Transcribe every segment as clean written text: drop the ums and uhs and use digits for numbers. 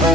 Hey,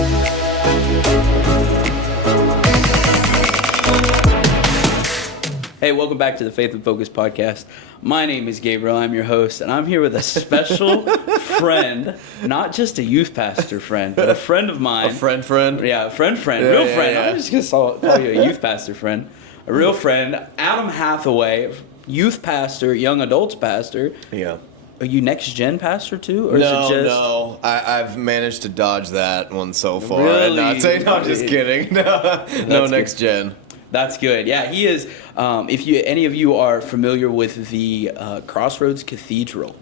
welcome back to the Faith and Focus podcast. My name is Gabriel. I'm your host, and I'm here with a special friend, not just a youth pastor friend, but a friend of mine. A friend? Yeah, a friend, Yeah, real friend. yeah. I'm just going to call you a youth pastor friend. A real friend, Adam Hathaway, youth pastor, young adults pastor. Yeah. Are you next gen pastor too? Or No, is it just... no. I've managed to dodge that one so far. Really? I'm just kidding. No next gen. That's good. Yeah, he is. If any of you are familiar with the Crossroads Cathedral,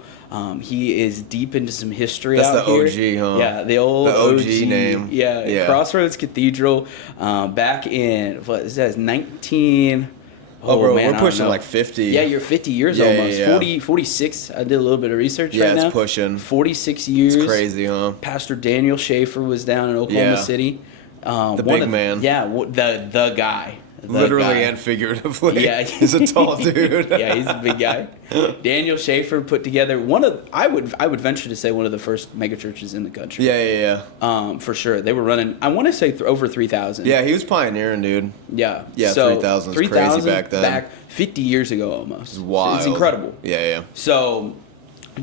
he is deep into some history. That's out the here. OG, huh? Yeah, the OG name. Yeah, Crossroads Cathedral. Back in what is that? 19. Oh, bro, man, we're pushing like 50. Yeah, you're 50 years Yeah, almost. yeah. 40, 46. I did a little bit of research Yeah, right now. it's pushing. 46 years. It's crazy, huh? Pastor Daniel Schaefer was down in Oklahoma City. The big man. Yeah, the guy. Literally and figuratively. Yeah, he's a tall dude. Yeah, he's a big guy. Daniel Schaefer put together I would venture to say one of the first mega churches in the country. Yeah. For sure, they were running. I want to say over 3,000. Yeah, he was pioneering, dude. Yeah. Yeah, so 3,000 was crazy back then. Back 50 years ago almost. It's wild. It's incredible. Yeah. So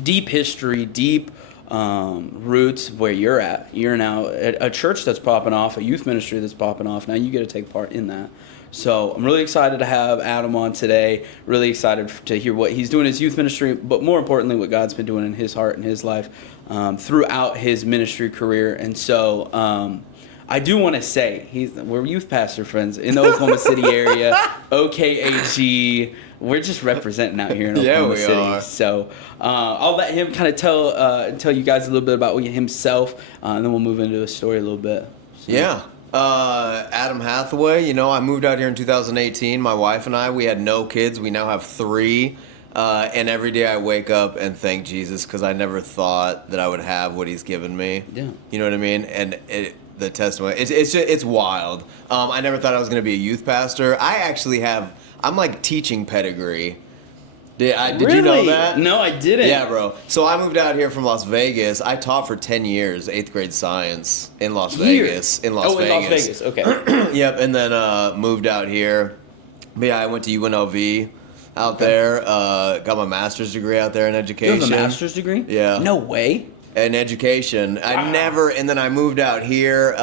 deep history, deep roots where you're at. You're now at a church that's popping off, a youth ministry that's popping off. Now you get to take part in that. So I'm really excited to have Adam on today. Really excited to hear what he's doing in his youth ministry, but more importantly, what God's been doing in his heart and his life throughout his ministry career. And so I do want to say we're youth pastor friends in the Oklahoma City area, OKAG. We're just representing out here in Oklahoma City. Are. So I'll let him kind of tell you guys a little bit about himself, and then we'll move into his story a little bit. So. Yeah. Adam Hathaway, I moved out here in 2018. My wife and we had no kids. We now have 3. And every day I wake up and thank Jesus because I never thought that I would have what he's given me. Yeah. You know what I mean? And the testimony, it's wild. I never thought I was going to be a youth pastor. I'm like teaching pedigree. Did you know that? No, I didn't. Yeah, bro. So I moved out here from Las Vegas. I taught for 10 years, 8th grade science in Las Vegas. In Las Vegas. Okay. Yep, and then moved out here. But yeah, I went to UNLV out there. Got my master's degree out there in education. You have a master's degree? Yeah. No way. In education. And then I moved out here.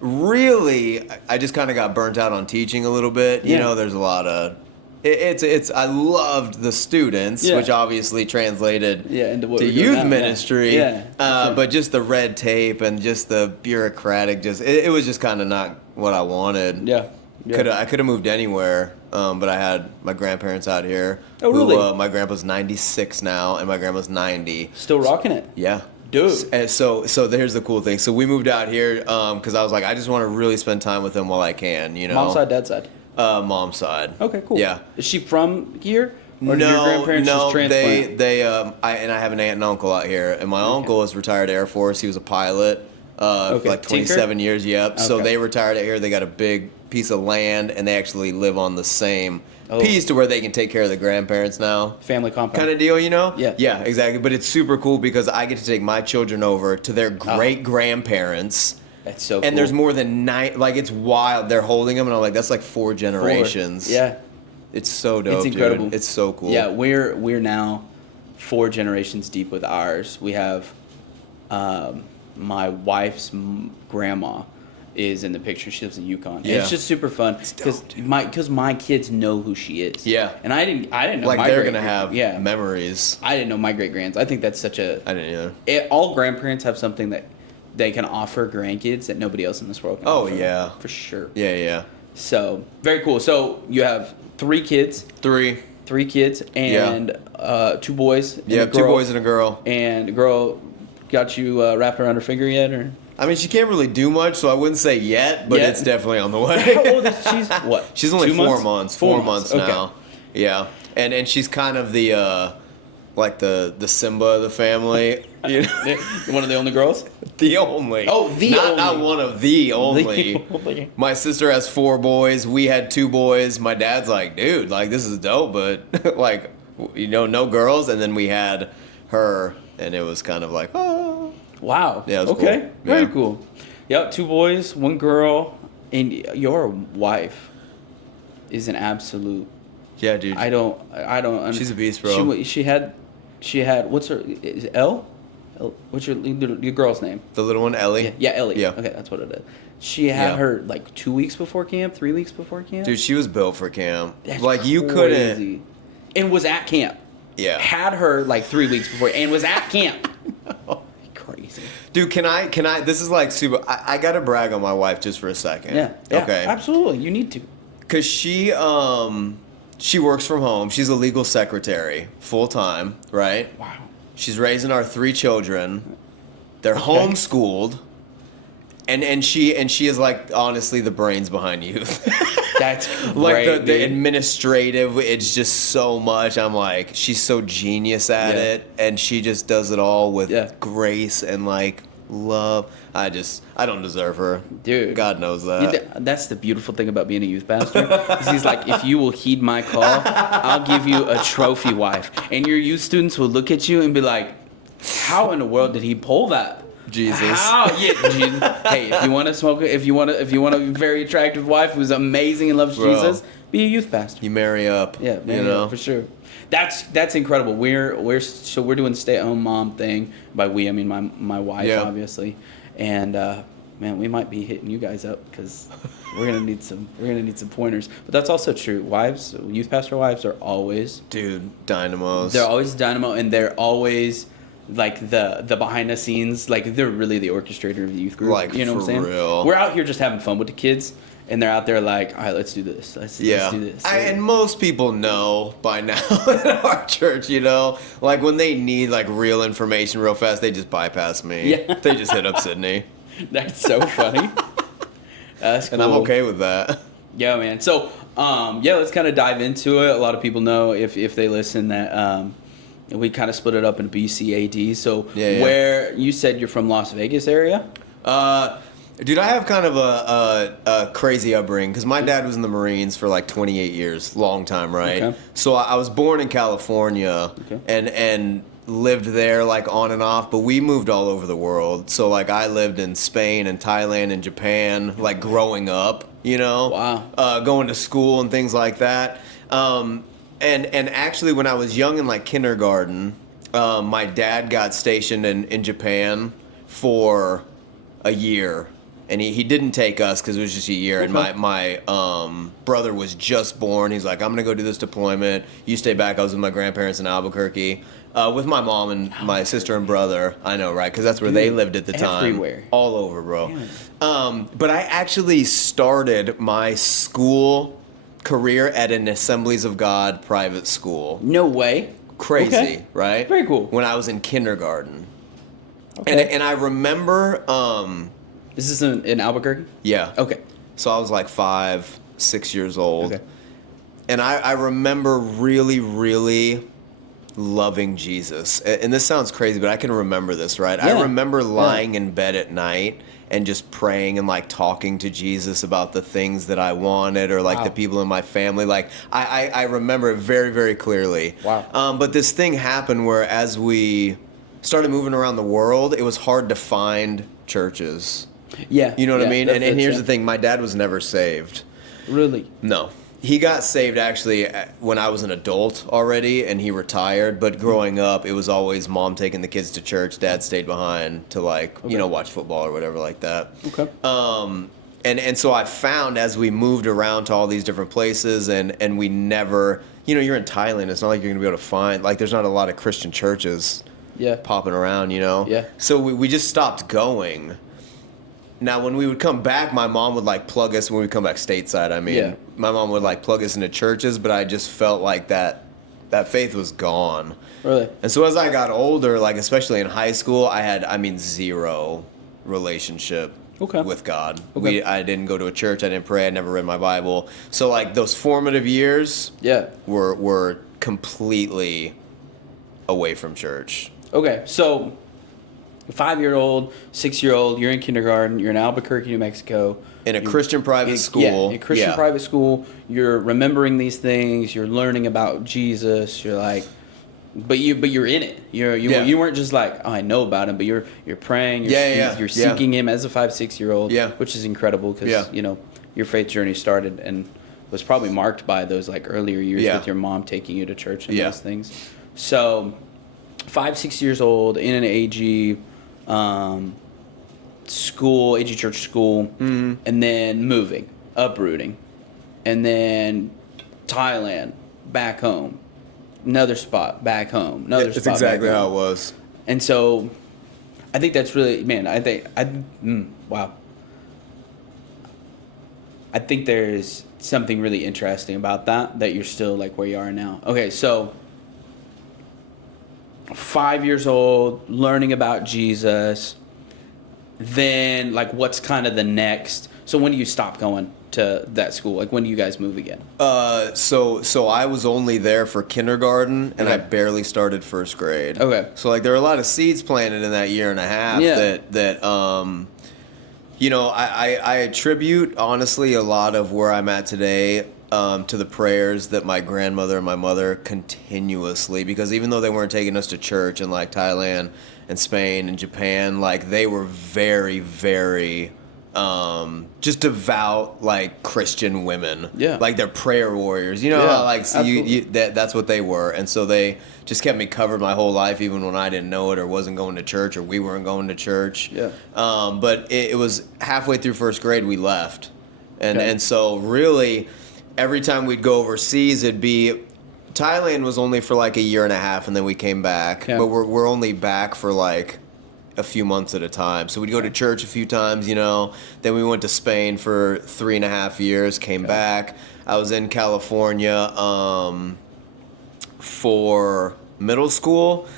Really, I just kind of got burnt out on teaching a little bit. Yeah. There's a lot of... I loved the students, which obviously translated into what to we're doing youth now. ministry. Yeah. Sure. But just the red tape and just the bureaucratic, it was just kind of not what I wanted. Yeah. I could have moved anywhere, but I had my grandparents out here. Oh, really? My grandpa's 96 now, and my grandma's 90. Still rocking it. Yeah. Dude. And so here's the cool thing. So we moved out here because I was like, I just want to really spend time with them while I can, Mom's side, dad's side? Mom's side. Okay, cool. Yeah. Is she from here? Or did your grandparents just transplant? I have an aunt and uncle out here, and my uncle is retired Air Force. He was a pilot for like 27 years. Yep. Okay. So they retired out here. They got a big piece of land, and they actually live on the same piece to where they can take care of the grandparents now. Family compound. Kind of deal, Yeah. Yeah, exactly. But it's super cool because I get to take my children over to their great-grandparents. That's so cool. And there's more than 9, like it's wild. They're holding them, and I'm like, that's like 4 generations. 4. Yeah. It's so dope, it's incredible. dude. It's so cool. Yeah, we're now 4 generations deep with ours. We have my wife's grandma is in the picture. She lives in Yukon. Yeah. And it's just super fun because my kids know who she is. Yeah. And I didn't know like my they're gonna have memories. I didn't know my great grands. I think that's such a. I didn't either. All grandparents have something that they can offer grandkids that nobody else in this world can offer. Oh yeah, for sure. Yeah. So very cool. So you have 3 kids. 3 kids and 2 boys. Yeah, 2 boys and a girl. And the girl got you wrapped around her finger yet, or? I mean, she can't really do much, so I wouldn't say yet, but it's definitely on the way. How old is she? What? She's only 4 months. 4 months now. Okay. Yeah, and she's kind of the like the Simba of the family. You know? One of the only girls? The only. Oh, not one of the only. The only. My sister has 4 boys. We had 2 boys. My dad's like, dude, like this is dope, but like, no girls. And then we had her, and it was kind of like, oh. Wow. Yeah, it was okay. cool. Very Yeah. cool. Yep, 2 boys, 1 girl, and your wife is an absolute. Yeah, dude. I don't. She's a beast, bro. She had. What's her? Is it Elle? What's your girl's name? The little one, Ellie. Yeah, Ellie. Yeah. Okay, that's what it is. She had her like 2 weeks before camp, 3 weeks before camp. Dude, she was built for camp. That's like you couldn't. And was at camp. Yeah. Had her like 3 weeks before, and was at camp. Crazy. Dude, can I? This is like super. I gotta brag on my wife just for a second. Yeah. Okay. Absolutely. You need to. Cause she works from home. She's a legal secretary, full time, right? Wow. She's raising our 3 children. They're homeschooled. And she is like honestly the brains behind youth. That's like great, the administrative. It's just so much. I'm like, she's so genius at it, and she just does it all with grace and like love. I don't deserve her, dude. God knows that. That's the beautiful thing about being a youth pastor. Is he's like, if you will heed my call, I'll give you a trophy wife, and your youth students will look at you and be like, how in the world did he pull that? Jesus. How? Yeah, Jesus. Hey, if you want to smoke, if you want a very attractive wife who's amazing and loves Jesus, be a youth pastor. You marry up. Yeah, marry up for sure. That's incredible. We're doing stay-at-home mom thing. By we, I mean my wife, obviously, and man, we might be hitting you guys up because we're gonna need some pointers. But that's also true. Wives, youth pastor wives are always dynamos. They're always dynamo, and they're always like the behind the scenes, like they're really the orchestrator of the youth group. Like, you know what I'm saying? Real. We're out here just having fun with the kids, and they're out there like, all right, let's do this. Let's do this. And most people know by now in our church, like when they need like real information real fast, they just bypass me. Yeah. They just hit up Sydney. That's so funny. That's cool. And I'm okay with that. Yeah, man. So, let's kind of dive into it. A lot of people know if they listen that we kind of split it up in BCAD. So, where you said you're from Las Vegas area? Dude, I have kind of a crazy upbringing because my dad was in the Marines for like 28 years, long time, right? Okay. So I was born in California and lived there like on and off, but we moved all over the world. So like I lived in Spain and Thailand and Japan, like growing up, Wow. Going to school and things like that. And actually when I was young in like kindergarten, my dad got stationed in Japan for a year. And he didn't take us because it was just a year. And my brother was just born. He's like, I'm going to go do this deployment. You stay back. I was with my grandparents in Albuquerque with my mom and my sister and brother. I know, right? Because that's where they lived at the time. Everywhere. All over, bro. But I actually started my school career at an Assemblies of God private school. No way. Crazy, right? Very cool. When I was in kindergarten. Okay. And I remember... This is in Albuquerque? Yeah. Okay. So I was like 5, 6 years old. Okay. And I remember really, really loving Jesus. And this sounds crazy, but I can remember this, right? Yeah. I remember lying in bed at night and just praying and like talking to Jesus about the things that I wanted or like the people in my family. Like I remember it very, very clearly. Wow. But this thing happened where as we started moving around the world, it was hard to find churches. Yeah. You know what I mean? And here's the thing. My dad was never saved. Really? No. He got saved actually when I was an adult already and he retired. But growing up, it was always mom taking the kids to church. Dad stayed behind to watch football or whatever like that. Okay. And so I found as we moved around to all these different places and we never, you're in Thailand. It's not like you're going to be able to find, like there's not a lot of Christian churches popping around, Yeah. So we just stopped going. Now, when we would come back, my mom would like plug us when we come back stateside. I mean, my mom would like plug us into churches, but I just felt like that faith was gone. Really? And so as I got older, like especially in high school, I had, zero relationship with God. Okay. I didn't go to a church. I didn't pray. I never read my Bible. So like those formative years were completely away from church. Okay, so 5-year-old, 6-year-old, you're in kindergarten, you're in Albuquerque, New Mexico. In a Christian private school. Yeah, in a Christian private school. You're remembering these things, you're learning about Jesus, you're like, But you're in it. You weren't just like, oh, I know about him, but you're praying. You're seeking him as a 5-6-year-old. Yeah. Which is incredible because your faith journey started and was probably marked by those like earlier years with your mom taking you to church and those things. So 5-6 years old in an AG school, AG church school, and then moving, uprooting, and then Thailand, back home. Another spot back home. Another spot. It's exactly back home. how it was. And so, I think that's really, man. Wow. I think there's something really interesting about that you're still like where you are now. Okay, so 5 years old, learning about Jesus. Then, like, what's kind of the next? So when do you stop going to that school? Like, when do you guys move again? So I was only there for kindergarten, and I barely started first grade. Okay. So like there were a lot of seeds planted in that year and a half that I attribute honestly a lot of where I'm at today to the prayers that my grandmother and my mother continuously, because even though they weren't taking us to church in like Thailand and Spain and Japan, like they were very, very just devout, like Christian women. Yeah. Like they're prayer warriors. You know, like so that's what they were. And so they just kept me covered my whole life, even when I didn't know it or wasn't going to church or we weren't going to church. Yeah. But it was halfway through first grade we left. And so really every time we'd go overseas it'd be Thailand was only for like a year and a half and then we came back. Yeah. But we're only back for like a few months at a time. So we'd go to church a few times, Then we went to Spain for 3.5 years, came back. I was in California for middle school.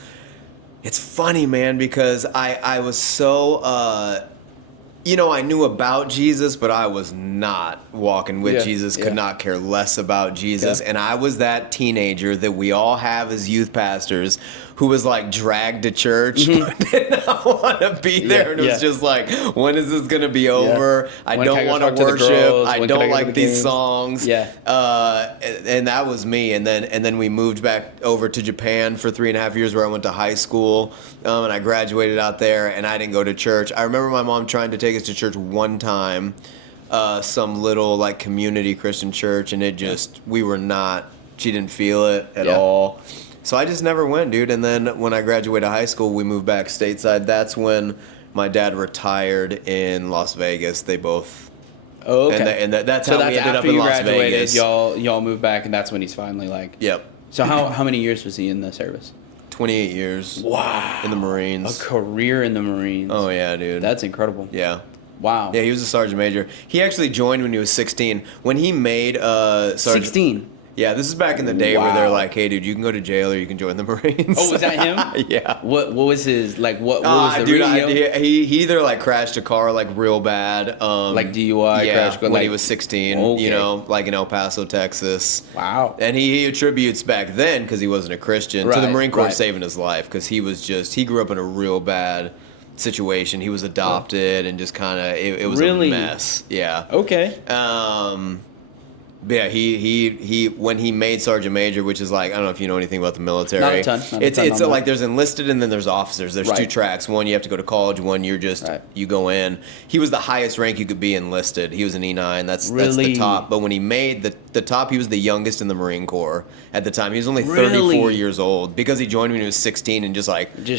It's funny, man, because I was so, I knew about Jesus, but I was not walking with Jesus, could not care less about Jesus. And I was that teenager that we all have as youth pastors who was like dragged to church but did not want to be there. And it was just like, when is this going to be over? I don't want to worship. I don't like these songs. Yeah. And that was me. And then we moved back over to Japan for 3.5 years where I went to high school. And I graduated out there and I didn't go to church. I remember my mom trying to take us to church one time, some little like community Christian church, and she didn't feel it at all. So I just never went, dude. And then when I graduated high school, we moved back stateside. That's when my dad retired in Las Vegas. They both. Oh, okay. And that's how we ended up in Las Vegas. Y'all moved back, and that's when he's finally like. Yep. So how many years was he in the service? 28 years. Wow. In the Marines. A career in the Marines. Oh yeah, dude. That's incredible. Yeah. Wow. Yeah, he was a sergeant major. He actually joined when he was 16. When he made sergeant. 16. Yeah, this is back in the day where they're like, "Hey, dude, you can go to jail or you can join the Marines." Oh, was that him? Yeah. What was his like? What was the dude? radio? He either like crashed a car like real bad, like DUI. Yeah, crash, when he was 16. Like in El Paso, Texas. Wow. And he attributes back then because he wasn't a Christian to the Marine Corps saving his life because he grew up in a real bad situation. He was adopted and just kind of it was a mess. Yeah. Okay. But yeah, he when he made sergeant major, which is like, I don't know if you know anything about the military. Not a ton. It's like there's enlisted and then there's officers. There's two tracks. One you have to go to college. One you're just you go in. He was the highest rank you could be enlisted. He was an E9. That's the top. But when he made the top, he was the youngest in the Marine Corps at the time. He was only 34 years old because he joined when he was 16 and just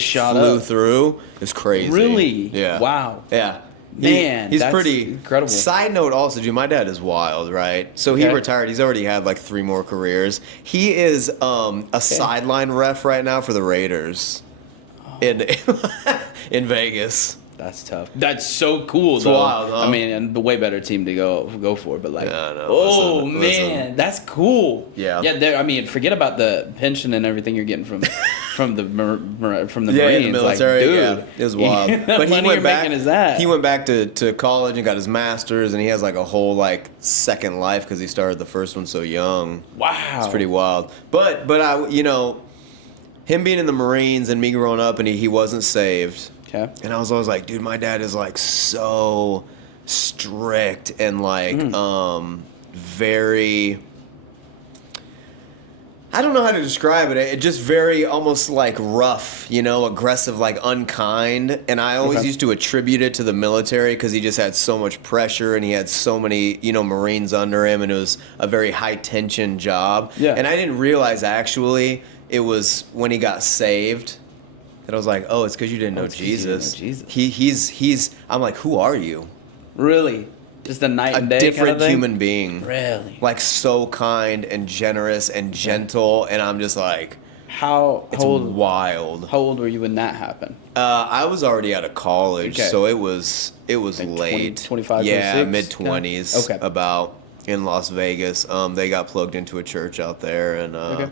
shot flew up through. It was crazy. Really? Yeah. Wow. Yeah. Man, he's pretty incredible. Side note also, dude, my dad is wild, right? So he retired. He's already had like 3 more careers. He is a sideline ref right now for the Raiders in Vegas. That's tough. That's so cool, though. Wild, huh? I mean, and the way better team to go for, but like, listen. Man, that's cool. Yeah. Yeah. I mean, forget about the pension and everything you're getting from the Marines. The military. Like, dude, it was wild. But he went back. Is that? He went back to college and got his master's, and he has like a whole like second life because he started the first one so young. Wow. It's pretty wild. But I him being in the Marines and me growing up, and he wasn't saved. Okay. And I was always like, dude, my dad is like so strict and like very. I don't know how to describe it. It just very almost like rough, aggressive, like unkind. And I always used to attribute it to the military because he just had so much pressure and he had so many, Marines under him, and it was a very high tension job. Yeah. And I didn't realize actually it was when he got saved that I was like, oh, it's because you didn't know Jesus. He's. I'm like, who are you? Really? Just a night and day different kind of thing? human being. Really? Like so kind and generous and gentle, and I'm just like, it's wild. How old were you when that happened? I was already out of college, so it was like late. 25, yeah, 26? mid-20s. Okay. About in Las Vegas. They got plugged into a church out there, and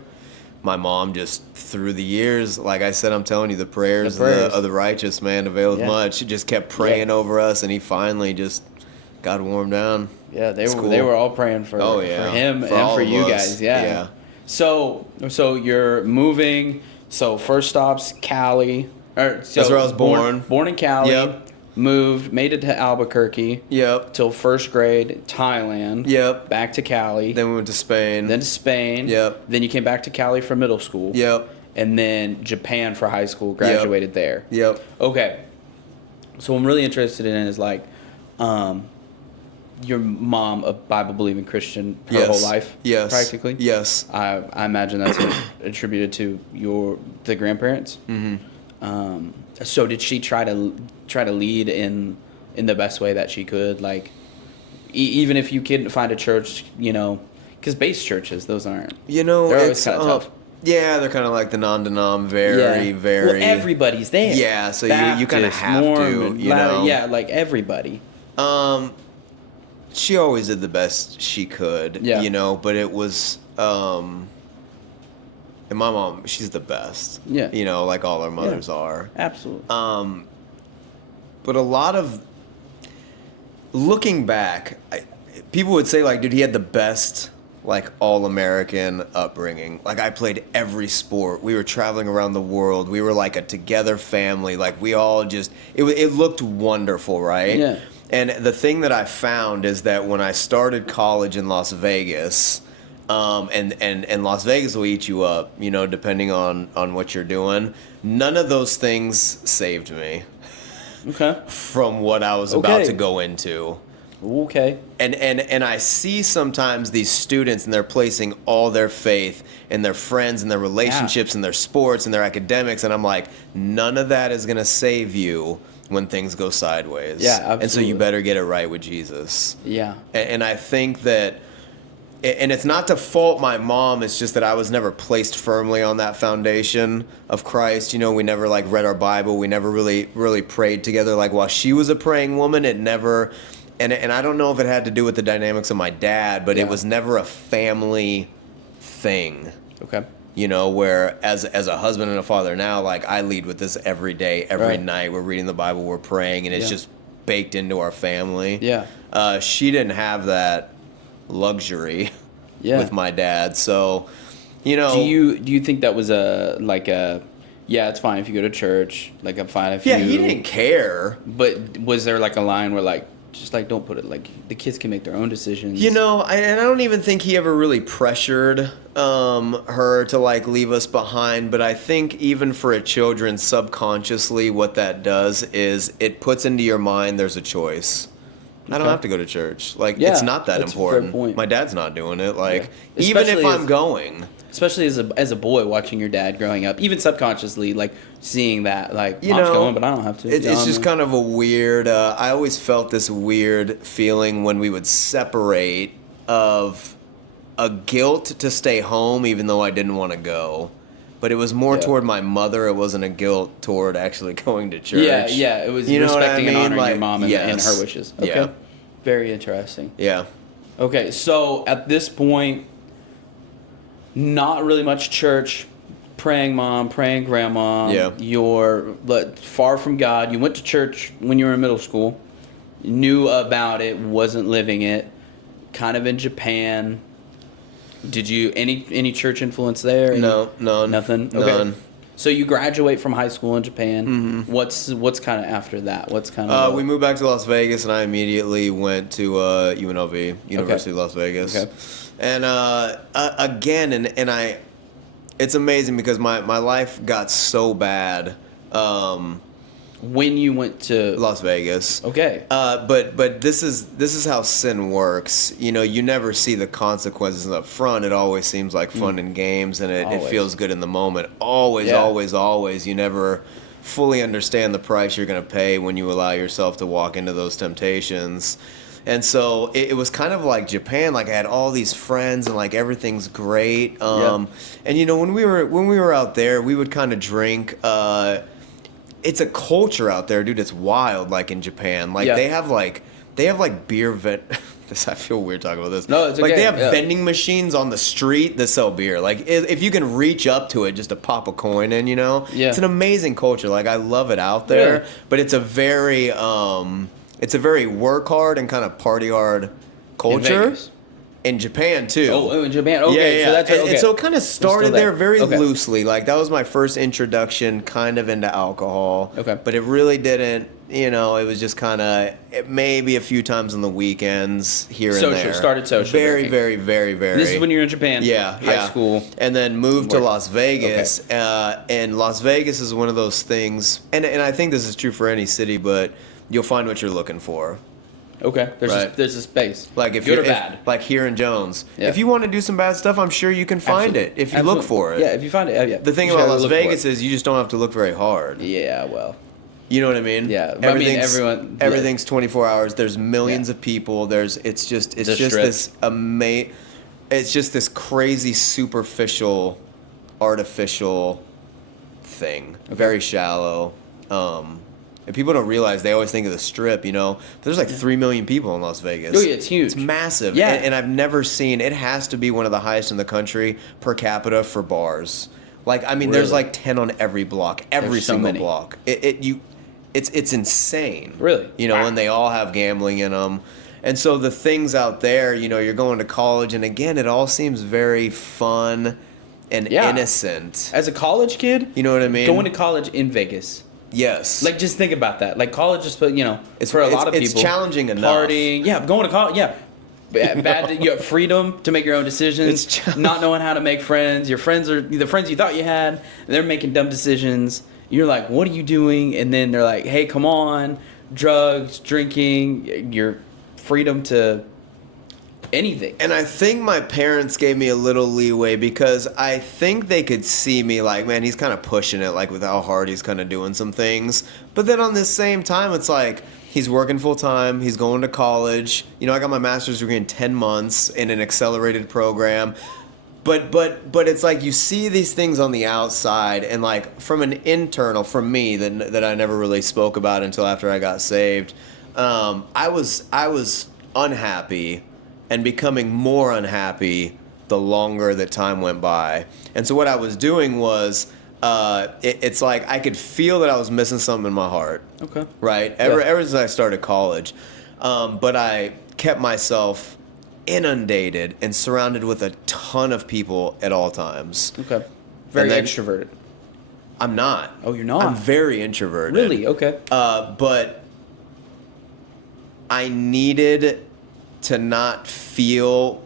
my mom just through the years, like I said, I'm telling you, the prayers. Of the righteous man availeth much. She just kept praying over us, and he finally just got warmed down. Yeah, they were all praying for him and for you guys. Yeah. So you're moving. So first stop's Cali. That's where I was born. Born in Cali. Yep. Moved, made it to Albuquerque. Yep. Till first grade, Thailand. Yep. Back to Cali. Then we went to Spain. Yep. Then you came back to Cali for middle school. Yep. And then Japan for high school. Graduated there. Yep. Okay. So what I'm really interested in is like, your mom a Bible-believing Christian her whole life? Yes. Practically? Yes. I imagine that's attributed to the grandparents. Mm-hmm. So did she try to lead in the best way that she could? Like, even if you couldn't find a church, because base churches, those aren't. They're always kind of tough. Yeah, they're kind of like the non-denom, very. Well, everybody's there. Yeah, so Baptist, you kind of have Mormon, to, Yeah, like everybody. She always did the best she could, but it was, and my mom, she's the best. Yeah. Like all our mothers are. Absolutely. But a lot of, looking back, people would say, like, dude, he had the best, like, all-American upbringing. Like, I played every sport. We were traveling around the world. We were, like, a together family. Like, we all just, it looked wonderful, right? Yeah. And the thing that I found is that when I started college in Las Vegas, and Las Vegas will eat you up, depending on what you're doing, none of those things saved me. Okay. From what I was about to go into. Okay. And I see sometimes these students, and they're placing all their faith in their friends and their relationships and their sports and their academics, and I'm like, none of that is going to save you when things go sideways. Yeah, absolutely. And so you better get it right with Jesus. Yeah. And I think that, and it's not to fault my mom, it's just that I was never placed firmly on that foundation of Christ. We never like read our Bible. We never really prayed together. Like while she was a praying woman, it never, and I don't know if it had to do with the dynamics of my dad, but it was never a family thing. Okay. Where as a husband and a father now, like I lead with this every day, every night. We're reading the Bible, we're praying, and it's just baked into our family. Yeah. She didn't have that luxury with my dad, so do you think that was it's fine if you go to church, like I'm fine if you he didn't care, but was there like a line where like just like don't put it like the kids can make their own decisions, and I don't even think he ever really pressured her to like leave us behind, but I think even for a children, subconsciously what that does is it puts into your mind there's a choice. I don't have to go to church. Like, it's not that important. A fair point. My dad's not doing it. Like, even if I'm going. Especially as a boy watching your dad growing up, even subconsciously, like, seeing that, like, mom's going, but I don't have to. It's just kind of a weird, I always felt this weird feeling when we would separate of a guilt to stay home even though I didn't want to go. But it was more toward my mother. It wasn't a guilt toward actually going to church. Yeah. It was respecting and honoring your mom and her wishes. Okay. Yeah. Very interesting. Yeah. Okay, so at this point, not really much church, praying mom, praying grandma. Yeah. You're far from God. You went to church when you were in middle school. Knew about it, wasn't living it. Kind of in Japan. Did you any church influence there? No, none. Nothing. Okay. None. So you graduate from high school in Japan. Mm-hmm. What's kind of after that? What's kind of we moved back to Las Vegas, and I immediately went to UNLV, University of Las Vegas. Okay. And again, and It's amazing because my life got so bad. When you went to Las Vegas. Okay. But this is how sin works. You know, you never see the consequences up front. It always seems like fun and games, and it feels good in the moment. Always, always. You never fully understand the price you're going to pay when you allow yourself to walk into those temptations. And so it was kind of like Japan. Like I had all these friends, and like everything's great. And you know, when we were out there, we would kind of drink. It's a culture out there, dude. It's wild. Like in Japan, like they have like beer This, I feel weird talking about this. No, it's okay. Like they have vending machines on the street that sell beer. Like if you can reach up to it just to pop a coin in, you know, it's an amazing culture. Like I love it out there, but it's a very work hard and kind of party hard culture. In Japan too. Oh, in Japan. Okay, yeah. So that's and so it kind of started there very loosely. Like that was my first introduction, kind of into alcohol. Okay. But it really didn't. You know, it was just kind of maybe a few times on the weekends here and there. Started social. Very. This is when you're in Japan. High school. And then moved to Las Vegas. Okay. And Las Vegas is one of those things, and I think this is true for any city, but you'll find what you're looking for. Okay, there's a space. Like if good you're or bad. Like here in Jones. Yeah. If you want to do some bad stuff, I'm sure you can find it if you look for it. Yeah, if you find it. The thing about Las Vegas is you just don't have to look very hard. Yeah, well. You know what I mean? Yeah, everything's 24 hours. There's millions of people. It's just this crazy superficial, artificial thing. Okay. Very shallow. And people don't realize, they always think of the Strip, you know. But there's like 3 million people in Las Vegas. Oh, yeah, it's huge. It's massive. Yeah. And I've never seen, it has to be one of the highest in the country per capita for bars. Like, I mean, there's like 10 on every block, every single block. It's insane. Really? You know, and they all have gambling in them. And so the things out there, you know, you're going to college, and again, it all seems very fun and innocent. As a college kid, you know what I mean? Going to college in Vegas. Yes. Like, just think about that. Like, college is, you know, it's for a lot of people. It's challenging enough. Partying. Yeah, going to college. Yeah. You have freedom to make your own decisions. Not knowing how to make friends. Your friends are the friends you thought you had. They're making dumb decisions. You're like, what are you doing? And then they're like, hey, come on. Drugs, drinking, your freedom to anything. And I think my parents gave me a little leeway because I think they could see me like, man, he's kind of pushing it, like with how hard he's kind of doing some things. But then on the same time, it's like he's working full time. He's going to college. You know, I got my master's degree in 10 months in an accelerated program. But it's like you see these things on the outside, and like from an internal, from me that I never really spoke about until after I got saved. I was unhappy. And becoming more unhappy the longer that time went by. And so what I was doing was, it's like I could feel that I was missing something in my heart. Okay. Right? Ever since I started college. But I kept myself inundated and surrounded with a ton of people at all times. Okay. Very extroverted. I'm not. Oh, you're not? I'm very introverted. Really? Okay. But I needed to not feel,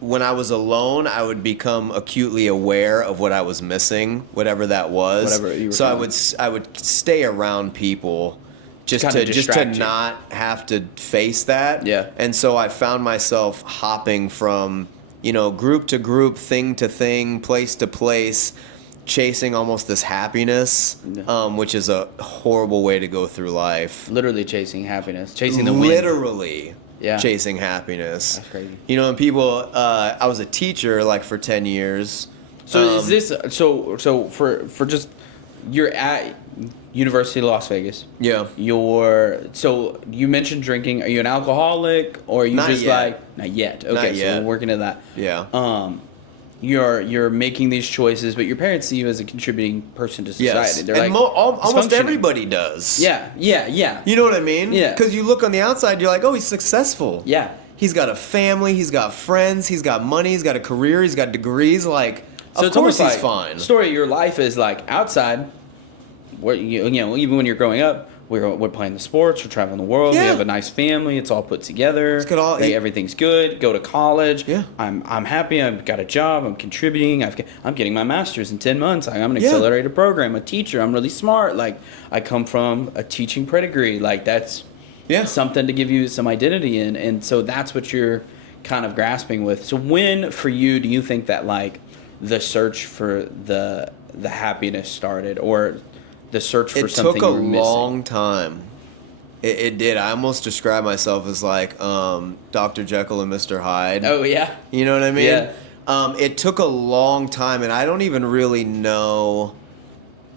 when I was alone, I would become acutely aware of what I was missing, whatever that was. Whatever you were so feeling. I would stay around people just to not have to face that. Yeah. And so I found myself hopping from, you know, group to group, thing to thing, place to place, chasing almost this happiness, which is a horrible way to go through life. Literally chasing happiness, chasing the wind. Literally. Yeah. Chasing happiness. That's crazy. You know, and people, I was a teacher like for 10 years. So is this, so for just, you're at University of Las Vegas. Yeah. So you mentioned drinking. Are you an alcoholic, or are you not just yet. like, not yet. Okay. Not yet. So we're working to that. Yeah. You're making these choices, but your parents see you as a contributing person to society. Yes. They're and like, almost everybody does. Yeah. You know what I mean? Yeah. Because you look on the outside, you're like, oh, he's successful. Yeah. He's got a family, he's got friends, he's got money, he's got a career, he's got degrees. Like, so of course he's fine. The story of your life is like outside, where you know, even when you're growing up, we're playing the sports, we're traveling the world, we have a nice family, it's all put together. Everything's good. Go to college. Yeah. I'm happy. I've got a job. I'm contributing. I'm getting my master's in 10 months. I'm an accelerated program. A teacher. I'm really smart. Like I come from a teaching pedigree. Like that's something to give you some identity in, and so that's what you're kind of grasping with. So when for you do you think that like the search for the happiness started, or the search for something you were missing? It took a long time. It did. I almost describe myself as like Dr. Jekyll and Mr. Hyde. Oh, yeah? You know what I mean? Yeah. It took a long time, and I don't even really know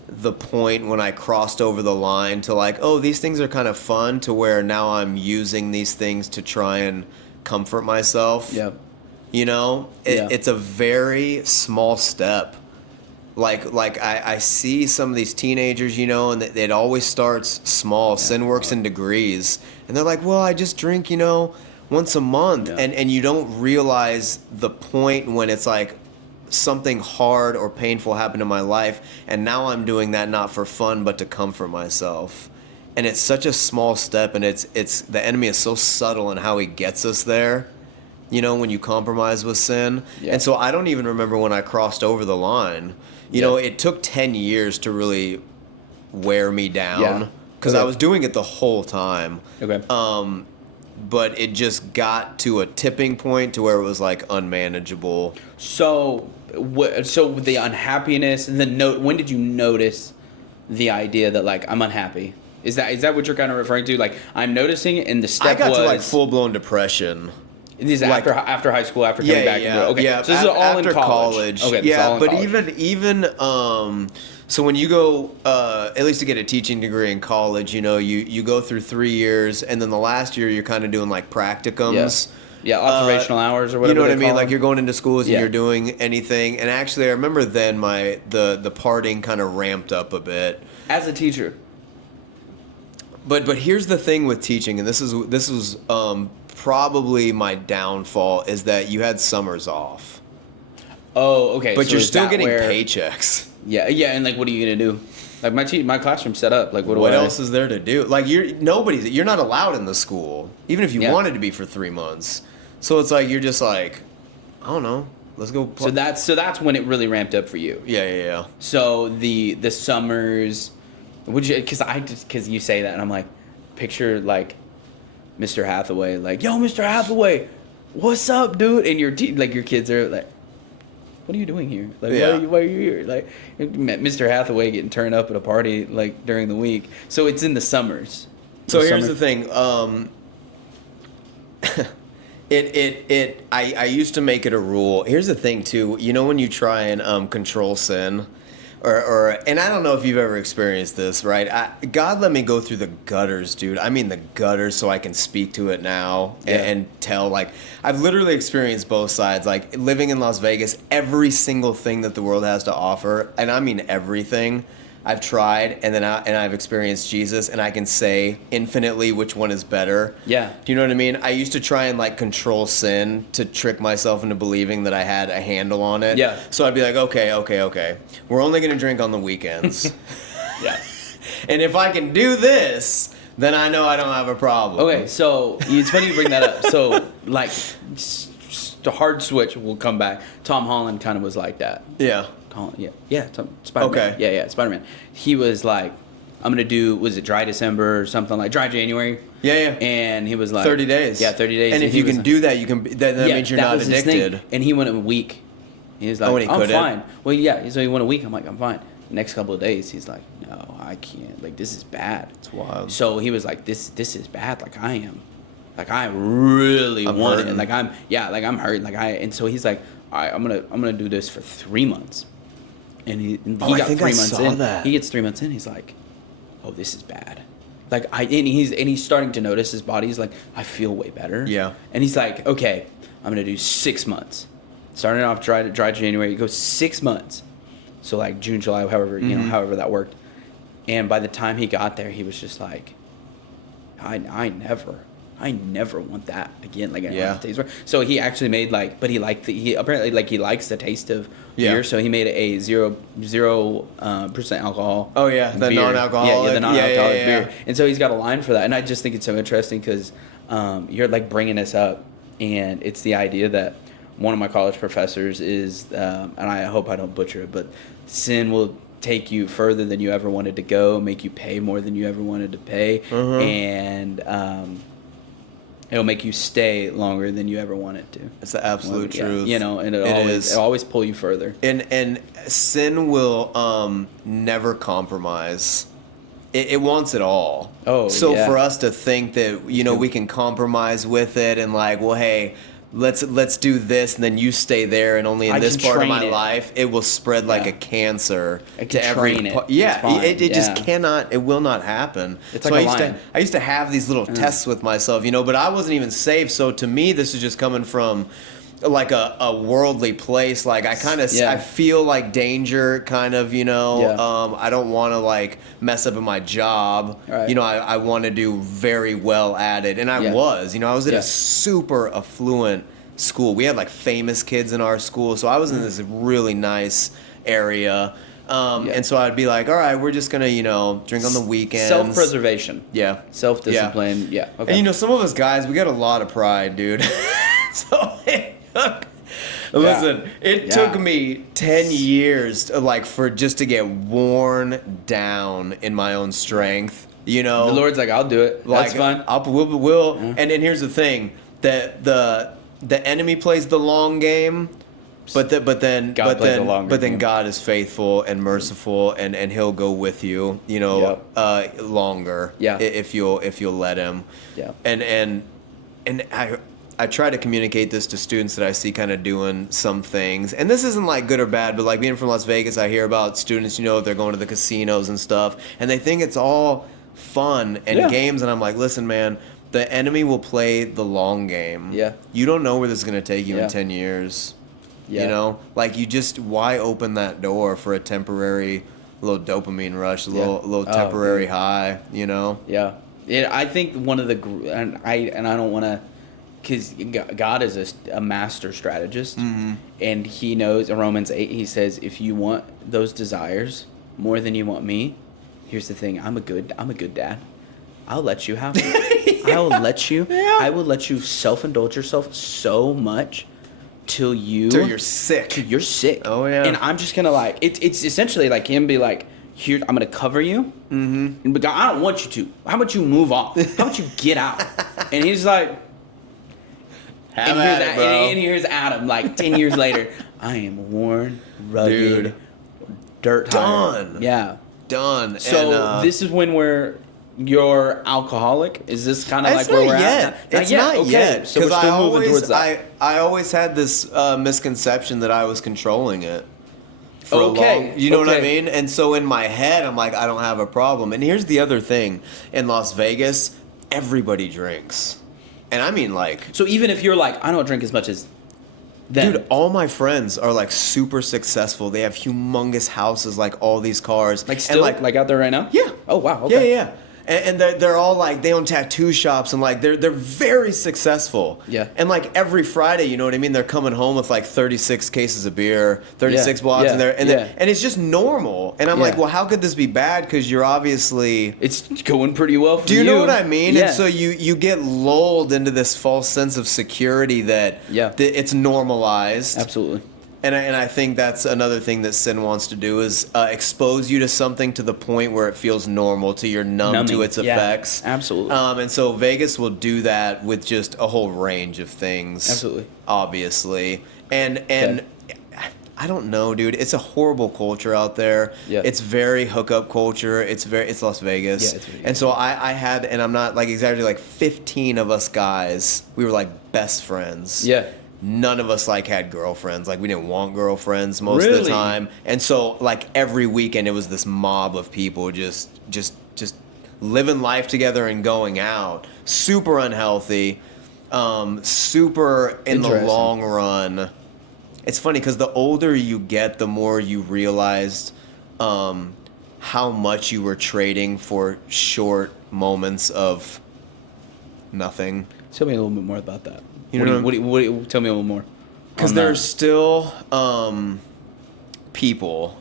the point when I crossed over the line to like, oh, these things are kind of fun, to where now I'm using these things to try and comfort myself. Yep. You know? It's a very small step. Like I see some of these teenagers, you know, and it always starts small. Sin works in degrees. And they're like, well, I just drink, you know, once a month. Yeah. And you don't realize the point when it's like something hard or painful happened in my life, and now I'm doing that not for fun but to comfort myself. And it's such a small step, and it's the enemy is so subtle in how he gets us there. You know, when you compromise with sin. Yeah. And so I don't even remember when I crossed over the line. You know, it took 10 years to really wear me down, because I was doing it the whole time. Okay. But it just got to a tipping point to where it was like unmanageable. So the unhappiness, and when did you notice the idea that like I'm unhappy? Is that what you're kind of referring to? Like I'm noticing it, and the step I got to like full blown depression. This is like, after high school, after coming back. Okay, yeah. So this is all in college. Okay, this is all in college. even so when you go at least to get a teaching degree in college, you know, you go through 3 years, and then the last year you're kind of doing like practicums. Yeah, observational hours or whatever. You know what I mean? Like you're going into schools and you're doing anything. And actually, I remember then the partying kind of ramped up a bit. As a teacher. But here's the thing with teaching, and this was probably my downfall, is that you had summers off. Oh, okay. But so you're still getting paychecks. Yeah, and like, what are you gonna do? Like my classroom's set up. Like, what else is there to do? Like you're not allowed in the school, even if you wanted to be for 3 months. So it's like you're just like, I don't know. Let's go. So that's when it really ramped up for you. Yeah. So the summers, because you say that, and I'm like, picture like Mr. Hathaway, like, yo, Mr. Hathaway, what's up, dude? And your kids are like, what are you doing here? Like, why are you here? Like, Mr. Hathaway getting turned up at a party like during the week. So it's in the summers. So here's the thing. I used to make it a rule. Here's the thing too. You know, when you try and control sin, and I don't know if you've ever experienced this, right? God let me go through the gutters, dude. I mean the gutters, so I can speak to it now and tell. Like, I've literally experienced both sides. Like, living in Las Vegas, every single thing that the world has to offer, and I mean everything, I've tried, and I've experienced Jesus, and I can say infinitely which one is better. Yeah. Do you know what I mean? I used to try and like control sin to trick myself into believing that I had a handle on it. Yeah. So I'd be like, okay. We're only going to drink on the weekends. Yeah. And if I can do this, then I know I don't have a problem. Okay, so it's funny you bring that up. So like the hard switch will come back. Tom Holland kind of was like that. Yeah. Spider-Man. Okay. Yeah, Spider-Man. He was like, I'm gonna do, was it dry December or something, like dry January? Yeah. And he was like 30 days. Yeah, 30 days. And if you can do that, you can. That means you're not addicted. And he went a week. He was like, I'm fine. Well, yeah. So he went a week. I'm like, I'm fine. Next couple of days, he's like, no, I can't. Like, this is bad. It's wild. So he was like, this is bad. Like I am. Like I really want it. And like I'm hurting. And so he's like, all right, I'm gonna do this for 3 months. And he got 3 months in. That. He gets 3 months in. He's like, "Oh, this is bad." Like and he's starting to notice his body. He's like, "I feel way better." Yeah. And he's like, "Okay, I'm gonna do 6 months." Starting off dry January, he goes 6 months. So like June, July, however that worked. And by the time he got there, he was just like, "I I never want that again. Like, I don't want the taste. So he actually made but he apparently he likes the taste of beer. So he made a 0% alcohol. Oh yeah, the beer. non-alcoholic. The non-alcoholic beer. And so he's got a line for that, and I just think it's so interesting because you're like bringing this up, and it's the idea that one of my college professors is, and I hope I don't butcher it, but sin will take you further than you ever wanted to go, make you pay more than you ever wanted to pay, and it'll make you stay longer than you ever wanted to. It's the absolute truth. You know, and it'll always pull you further. And sin will never compromise. It wants it all. So for us to think that we can compromise with it and like, well, hey, let's do this, and then you stay there, and only in this part of my life it will spread like a cancer to every part. It just cannot, it will not happen. It's like I used to have these little tests with myself, but I wasn't even saved. So to me, this is just coming from like a worldly place. Like I kind of I feel like danger kind of, I don't want to like mess up in my job. Right. I want to do very well at it, and I was at a super affluent school. We had like famous kids in our school, so I was in this really nice area. And so I'd be like, all right, we're just gonna, drink on the weekends. Self-preservation. Yeah. Self-discipline. Yeah. Okay. And some of us guys, we got a lot of pride, dude. So listen, it took me 10 years to get worn down in my own strength. The Lord's like, I'll do it. That's fine. We'll. And here's the thing, that the enemy plays the long game, but then God is faithful and merciful, and he'll go with you, longer. If you'll let him. Yeah. And I try to communicate this to students that I see kind of doing some things. And this isn't like good or bad, but like being from Las Vegas, I hear about students, they're going to the casinos and stuff, and they think it's all fun and games. And I'm like, listen, man, the enemy will play the long game. Yeah. You don't know where this is going to take you in 10 years. Yeah. Like why open that door for a temporary little dopamine rush, a little temporary high, Yeah. I think one of the, and I don't want to, because God is a master strategist, and he knows, in Romans 8, he says, if you want those desires more than you want me, here's the thing, I'm a good dad. I'll let you have it. I will let you self-indulge yourself so much till you're sick. You're sick. Oh, yeah. And I'm just going to it's essentially like him be like, here, I'm going to cover you. Mm-hmm. But God, I don't want you to. How about you move off? How about you get out? And he's like, and here's Adam, 10 years later. I am worn, rugged, dirt tired. Done. Yeah. Done. So this is when you're alcoholic? Is this kind of like where we're at? It's not yet. So we're still moving towards that. I always had this misconception that I was controlling it. For a long, you know what I mean? And so in my head, I'm like, I don't have a problem. And here's the other thing. In Las Vegas, everybody drinks. And I mean So even if you're like, I don't drink as much as them. Dude, all my friends are super successful. They have humongous houses, all these cars. Still? Like out there right now? Yeah. Oh, wow. Okay. Yeah. And they're all they own tattoo shops, and they're very successful. Yeah. And every Friday, you know what I mean? They're coming home with 36 cases of beer, 36 blocks, and it's just normal. And I'm like, well, how could this be bad? Because you're obviously it's going pretty well for you. Do you know what I mean? Yeah. And so you get lulled into this false sense of security that it's normalized. Absolutely. And I think that's another thing that sin wants to do is expose you to something to the point where it feels normal, till you're numb to its effects. Absolutely. And so Vegas will do that with just a whole range of things. Absolutely. Obviously. And I don't know, dude. It's a horrible culture out there. Yeah. It's very hookup culture. It's Las Vegas. Yeah, it's Vegas. And so I had, and I'm not exactly 15 of us guys, we were best friends. Yeah. None of us had girlfriends. We didn't want girlfriends most of the time. And so every weekend it was this mob of people just living life together and going out. Super unhealthy. Super in the long run. It's funny because the older you get, the more you realized how much you were trading for short moments of nothing. Tell me a little bit more about that. You know, Tell me a little more. Because there's still people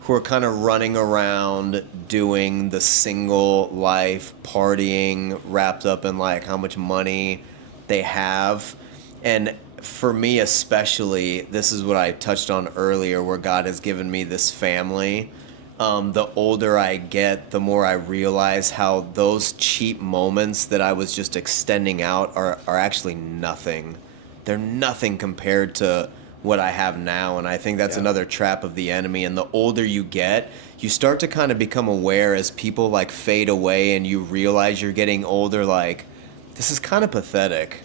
who are kind of running around doing the single life, partying, wrapped up in like how much money they have. And for me especially, this is what I touched on earlier, where God has given me this family. The older I get, the more I realize how those cheap moments that I was just extending out are actually nothing. They're nothing compared to what I have now, and I think that's another trap of the enemy. And the older you get, you start to kind of become aware as people like fade away and you realize you're getting older, like, this is kind of pathetic.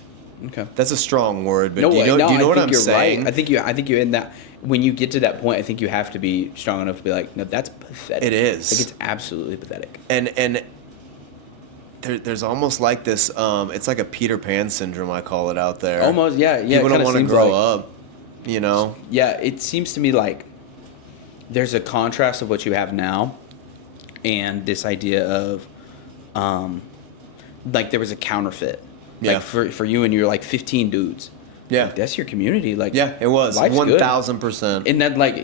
Okay. That's a strong word, but do you know what I'm saying? Right. I think you're in that. When you get to that point, I think you have to be strong enough to be like, no, that's pathetic. It is. Like, it's absolutely pathetic. And there's almost like this, it's like a Peter Pan syndrome, I call it out there. Almost, yeah. People don't want to grow up, you know? Yeah, it seems to me like there's a contrast of what you have now and this idea of, like, there was a counterfeit. Like, for you and your, like, 15 dudes. Yeah, like, that's your community. Like, yeah, it was 1,000%. And that, like,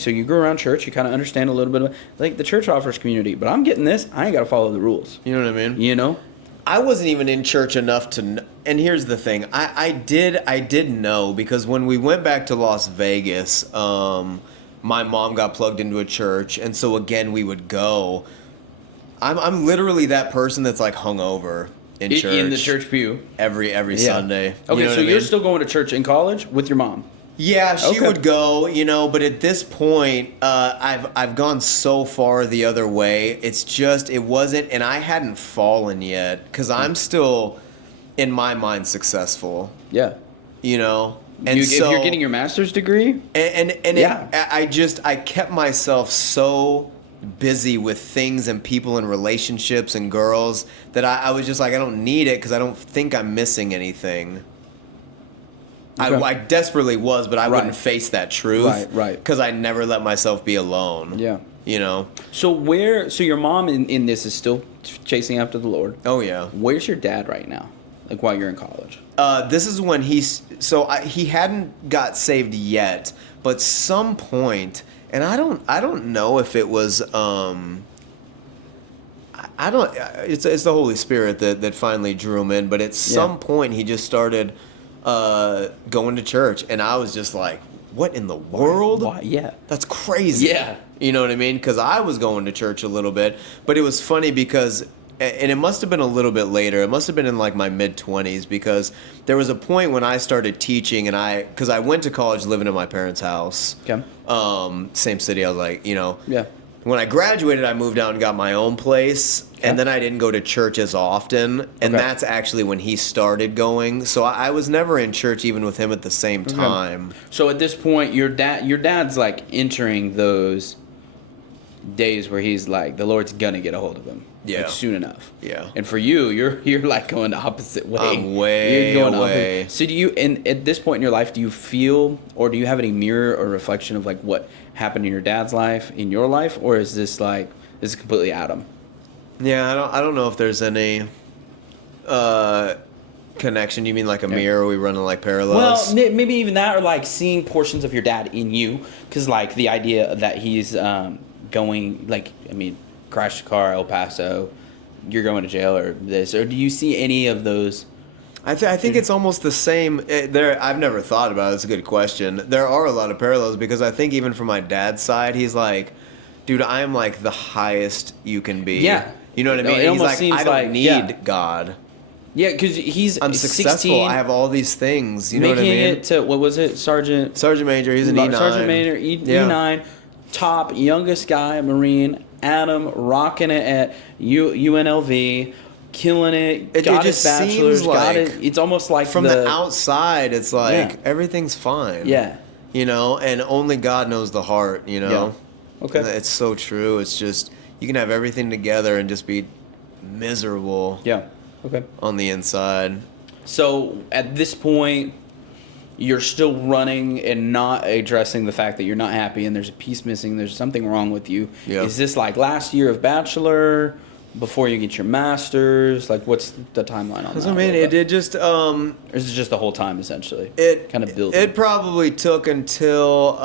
so you go around church, you kind of understand a little bit of, like, the church offers community, but I'm getting this. I ain't got to follow the rules. You know what I mean? You know, I wasn't even in church enough to. And here's the thing, I did know, because when we went back to Las Vegas, my mom got plugged into a church, and so again we would go. I'm literally that person that's like hungover. In church. In the church pew. Every Sunday. Okay, you know so you're still going to church in college with your mom? Yeah, she would go, you know, but at this point, I've gone so far the other way. It's just, it wasn't, and I hadn't fallen yet, because I'm still, in my mind, successful. Yeah. You know? And if you're getting your master's degree? I kept myself so busy with things and people and relationships and girls that I was just like, I don't need it because I don't think I'm missing anything. Okay. I desperately was, but I wouldn't face that truth. Right. Because I never let myself be alone. Yeah. You know? So your mom in this is still chasing after the Lord. Oh, yeah. Where's your dad right now? Like, while you're in college? This is when he hadn't got saved yet, but some point... And I don't know if it was it's the Holy Spirit that finally drew him in, but at some point he just started going to church, and I was just like, what in the world? Why? Yeah. That's crazy. Yeah. You know what I mean? Because I was going to church a little bit, but it was funny because, and it must have been a little bit later. It must have been in like my mid-20s, because there was a point when I started teaching, because I went to college living in my parents' house. Okay. Same city. I was like, you know. Yeah. When I graduated, I moved out and got my own place, and then I didn't go to church as often, and that's actually when he started going. So I was never in church even with him at the same time. So at this point, your dad's like entering those days where he's like, the Lord's gonna get a hold of him. Yeah. Like, soon enough. Yeah. And for you, you're like going the opposite way. I'm way away. So do you, and at this point in your life, do you feel, or do you have any mirror or reflection of like what happened in your dad's life, in your life, or is this like, this is completely Adam? Yeah, I don't know if there's any connection. You mean like a mirror? Are we running like parallels? Well, maybe even that, or like seeing portions of your dad in you, because like the idea that he's going, like, I mean, crashed a car, El Paso, you're going to jail, or this, or do you see any of those? I think it's almost the same. I've never thought about it. It's a good question. There are a lot of parallels, because I think even from my dad's side, he's like, dude, I am like the highest you can be. Yeah. You know what I mean? He's like, I don't need God. Yeah, because I'm successful. 16, I have all these things. You know what I mean? Making it to, what was it, Sergeant Major. He's an E9. Sergeant Major, E9, top, youngest guy, Marine. Adam rocking it at UNLV, killing it. Got his bachelor's. Got it. It's almost like from the outside, it's like everything's fine. Yeah. You know, and only God knows the heart. You know. Yeah. Okay. It's so true. It's just, you can have everything together and just be miserable. Yeah. Okay. On the inside. So at this point, you're still running and not addressing the fact that you're not happy and there's a piece missing. There's something wrong with you. Yeah. Is this like last year of Bachelor, before you get your master's? Like, what's the timeline on that? I mean, it just or is it just the whole time essentially? It kind of building. It probably took until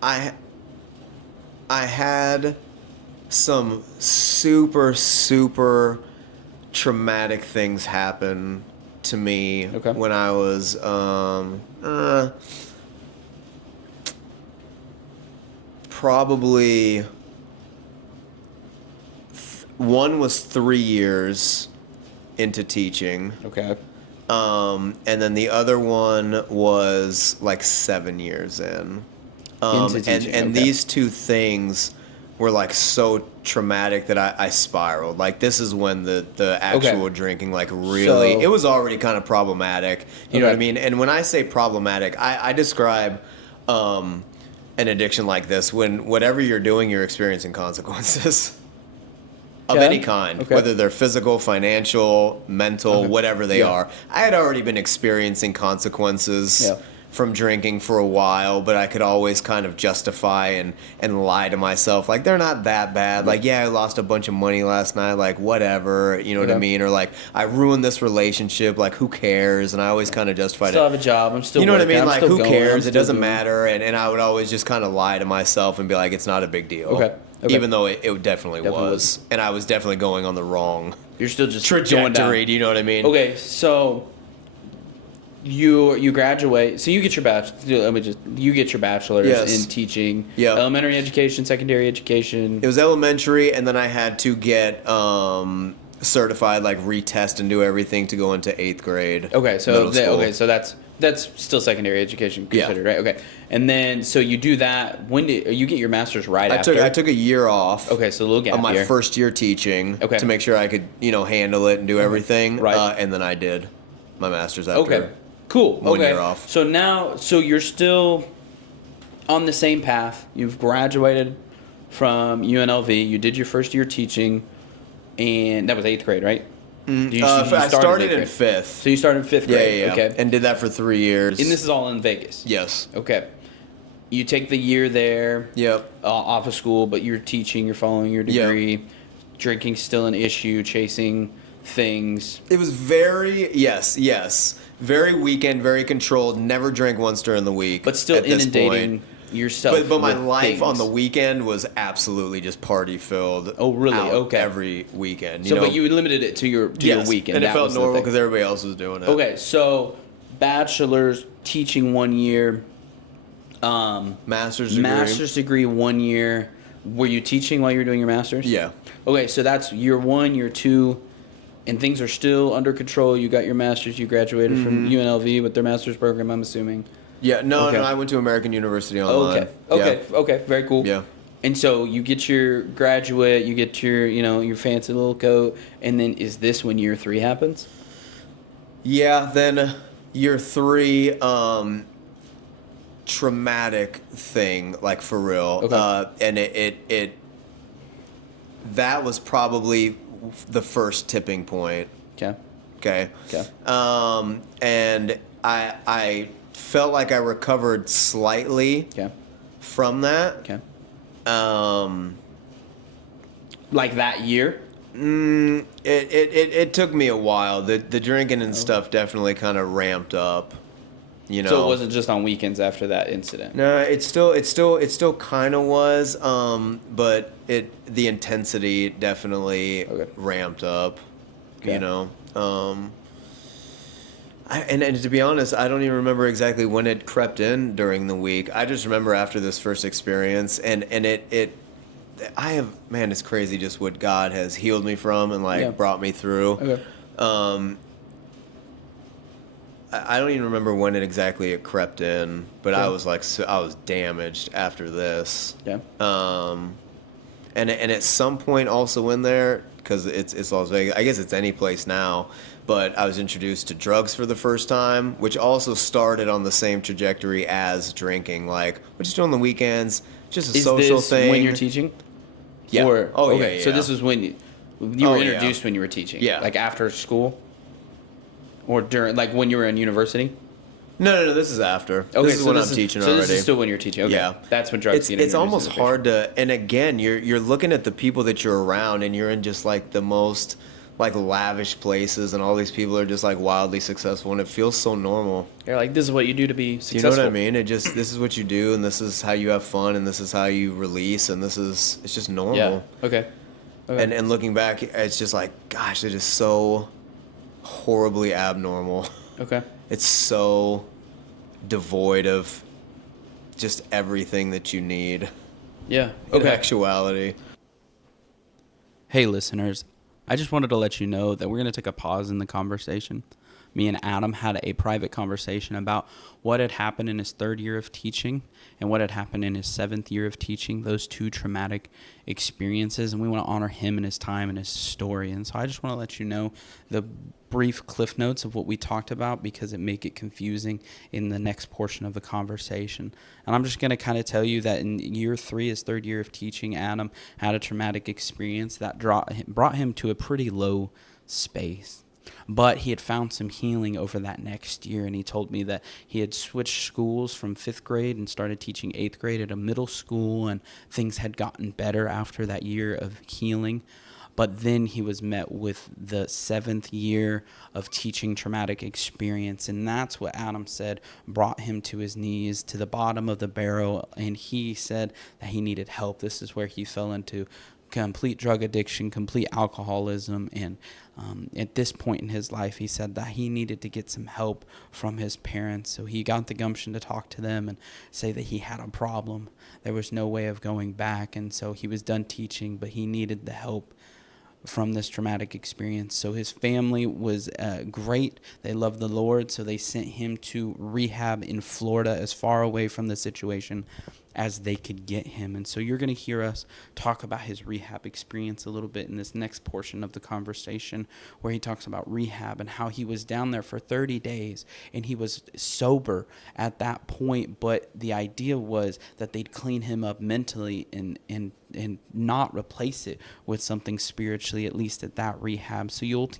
I had some super traumatic things happen to me when I was probably one was 3 years into teaching. Okay. And then the other one was like 7 years in. Into teaching. And these two things were like so traumatic that I spiraled. Like this is when the actual drinking like really it was already kind of problematic. You know what I mean? And when I say problematic, I describe an addiction like this when whatever you're doing, you're experiencing consequences. Of any kind, whether they're physical, financial, mental, whatever they are. I had already been experiencing consequences from drinking for a while, but I could always kind of justify and lie to myself. Like, they're not that bad. Like, yeah, I lost a bunch of money last night. Like, whatever. You know what I mean? Or like, I ruined this relationship. Like, who cares? And I always kind of justified it. Still have a job. I'm still You know working. what I mean? I'm Like, still who going. cares? It doesn't matter. And I would always just kind of lie to myself and be like, it's not a big deal. Okay. Even though it definitely was. And I was definitely going on the wrong You're still just trajectory. Do you know what I mean? Okay, so you graduate. So you get your you get your bachelor's in teaching. Yeah. Elementary education, secondary education. It was elementary, and then I had to get certified, like retest and do everything to go into 8th grade. Okay, so so that's still secondary education considered, right? Okay, and then so you do that. When did you get your master's? Right after I took a year off. Okay, so a little gap of my year. first year teaching. Okay. To make sure I could handle it and do everything. Right. And then I did my master's after. Okay. Cool. One year off. So now, you're still on the same path. You've graduated from UNLV. You did your first year teaching, and that was 8th grade, right? I started in 5th. So you started in 5th grade. Yeah. Okay. And did that for 3 years. And this is all in Vegas. Yes. Okay. You take the year there. Yep. Off of school, but you're teaching. You're following your degree. Yep. Drinking's still an issue. Chasing things. It was very very weekend, very controlled. Never drank once during the week. But still inundating yourself. But my life on the weekend was absolutely just party filled. Oh, really? Okay. Every weekend. But you limited it to your weekend. And it felt normal because everybody else was doing it. Okay, so bachelor's, teaching 1 year. Master's degree. Master's degree 1 year. Were you teaching while you were doing your master's? Yeah. Okay, so that's year 1, year 2, and things are still under control. You got your master's. You graduated from UNLV with their master's program, I'm assuming. Yeah, no, I went to American University online. Okay, very cool. Yeah. And so you get your graduate, you get your, your fancy little coat, and then is this when year 3 happens? Yeah, then year 3, traumatic thing, like for real. Okay. And it that was probably the first tipping point. Okay. And I felt like I recovered slightly from that. Like that year? It took me a while. The drinking and stuff definitely kind of ramped up. So it wasn't just on weekends after that incident. No, it still kind of was. But the intensity definitely ramped up. And to be honest, I don't even remember exactly when it crept in during the week. I just remember after this first experience, and it's crazy just what God has healed me from and brought me through. I don't even remember when it crept in, but I was I was damaged after this. And at some point also in there, because it's Las Vegas, I guess it's any place now, but I was introduced to drugs for the first time, which also started on the same trajectory as drinking. Like, we're just doing the weekends, just a social thing. When you're teaching? Yeah. Yeah. So this was when you were introduced when you were teaching? Yeah. Like after school? Or during, like when you were in university? No. This is after. Okay, this is when I'm teaching already. So this is still when you're teaching. Okay. Yeah. That's when drugs get It's almost hard to. And again, you're looking at the people that you're around, and you're in just like the most like lavish places, and all these people are just like wildly successful, and it feels so normal. You're like, this is what you do to be successful. You know what I mean? This is what you do, and this is how you have fun, and this is how you release, and it's just normal. Yeah. Okay. And looking back, it's just like, gosh, it is so horribly abnormal. Okay. It's so devoid of just everything that you need. Yeah. In actuality. Hey, listeners. I just wanted to let you know that we're going to take a pause in the conversation. Me and Adam had a private conversation about what had happened in his 3rd year of teaching and what had happened in his 7th year of teaching, those 2 traumatic experiences. And we want to honor him and his time and his story. And so I just want to let you know the brief cliff notes of what we talked about, because it may get confusing in the next portion of the conversation. And I'm just going to kind of tell you that in year 3, his 3rd year of teaching, Adam had a traumatic experience that brought him to a pretty low space. But he had found some healing over that next year, and he told me that he had switched schools from 5th grade and started teaching 8th grade at a middle school, and things had gotten better after that year of healing. But then he was met with the 7th year of teaching traumatic experience, and that's what Adam said brought him to his knees, to the bottom of the barrel, and he said that he needed help. This is where he fell into complete drug addiction, complete alcoholism, and at this point in his life, he said that he needed to get some help from his parents. So he got the gumption to talk to them and say that he had a problem. There was no way of going back, and so he was done teaching, but he needed the help from this traumatic experience. So his family was great. They loved the Lord, so they sent him to rehab in Florida, as far away from the situation as they could get him. And so you're going to hear us talk about his rehab experience a little bit in this next portion of the conversation, where he talks about rehab and how he was down there for 30 days and he was sober at that point. But the idea was that they'd clean him up mentally and not replace it with something spiritually, at least at that rehab. So you'll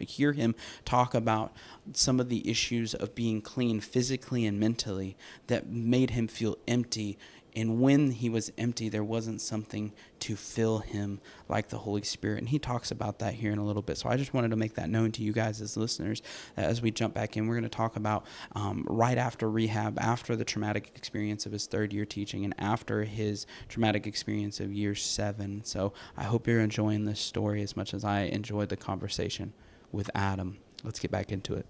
hear him talk about some of the issues of being clean physically and mentally that made him feel empty. And when he was empty, there wasn't something to fill him like the Holy Spirit. And he talks about that here in a little bit. So I just wanted to make that known to you guys as listeners. As we jump back in, we're going to talk about right after rehab, after the traumatic experience of his 3rd year teaching, and after his traumatic experience of year 7. So I hope you're enjoying this story as much as I enjoyed the conversation with Adam. Let's get back into it.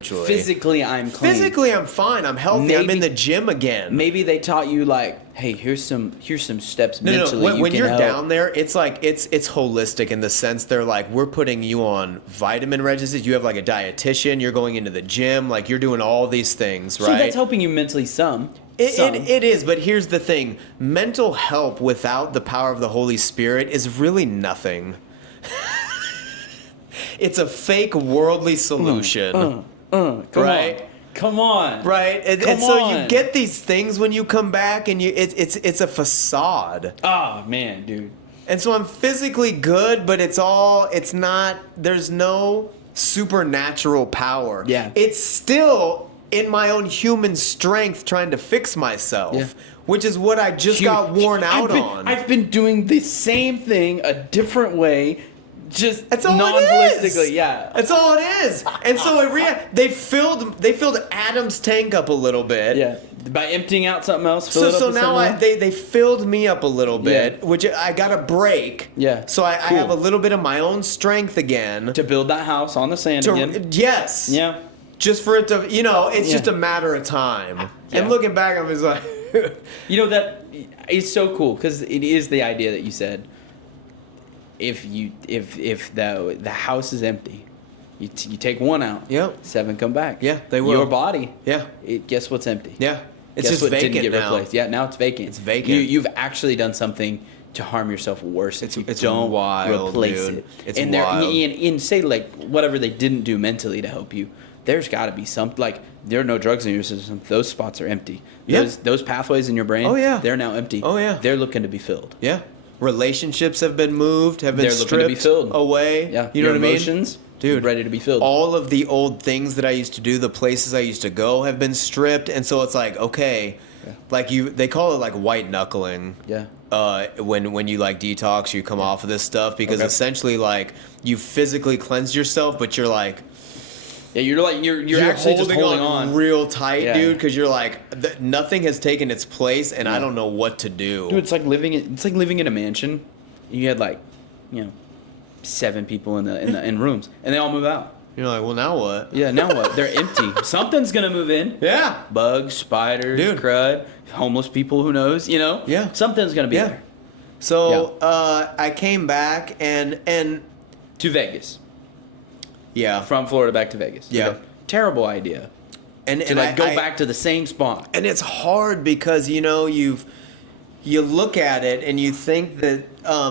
Physically, I'm clean. Physically, I'm fine. I'm healthy. I'm in the gym again. Maybe they taught you like, hey, here's some steps mentally. No. When you're down there, it's like it's holistic in the sense they're like, we're putting you on vitamin regimens. You have like a dietitian. You're going into the gym. Like you're doing all these things, right? So that's helping you mentally some. It is, but here's the thing: mental help without the power of the Holy Spirit is really nothing. It's a fake worldly solution. Come on. Right? And so you get these things when you come back, and it's a facade. Oh, man, dude. And so I'm physically good, but it's not, there's no supernatural power. Yeah. It's still in my own human strength trying to fix myself, which is what I just got worn out on. I've been doing the same thing a different way. Just that's all non-holistically, yeah. That's all it is. And so they filled Adam's tank up a little bit. Yeah. By emptying out something else. So now they filled me up a little bit, which I got a break. Yeah. So I have a little bit of my own strength again to build that house on the sand again. Yes. Yeah. Just for it to, it's just a matter of time. Yeah. And looking back, I'm just like, that is so cool because it is the idea that you said. If the house is empty, you take one out. Yep. 7 come back. Yeah, they will. Your body. Yeah. Guess what's empty? Yeah. It's guess just what vacant didn't get now. Replaced? Yeah, now it's vacant. It's vacant. You've actually done something to harm yourself worse if you don't wild, replace dude. it. It's and wild. And say like whatever they didn't do mentally to help you, there's got to be something like there are no drugs in your system. Those spots are empty. Those pathways in your brain. Oh yeah. They're now empty. Oh yeah. They're looking to be filled. Yeah. Relationships have been moved, have been They're looking to be stripped filled away. Yeah. You know your what emotions, I mean? Dude, ready to be filled. All of the old things that I used to do, the places I used to go have been stripped. And so it's like, okay, like they call it like white knuckling. Yeah. When you like detox, you come off of this stuff because essentially like you physically cleanse yourself, but you're like, yeah, you're actually just holding on real tight, dude, because you're like nothing has taken its place, and I don't know what to do. Dude, it's like living in a mansion. You had like, 7 people in rooms, and they all move out. You're like, well, now what? Yeah, now what? They're empty. Something's gonna move in. Yeah. Bugs, spiders, crud, homeless people. Who knows? Yeah. Something's gonna be there. So I came back and to Vegas. Yeah. From Florida back to Vegas. Yeah. Okay. Terrible idea. And go back to the same spot. And it's hard because you look at it and you think that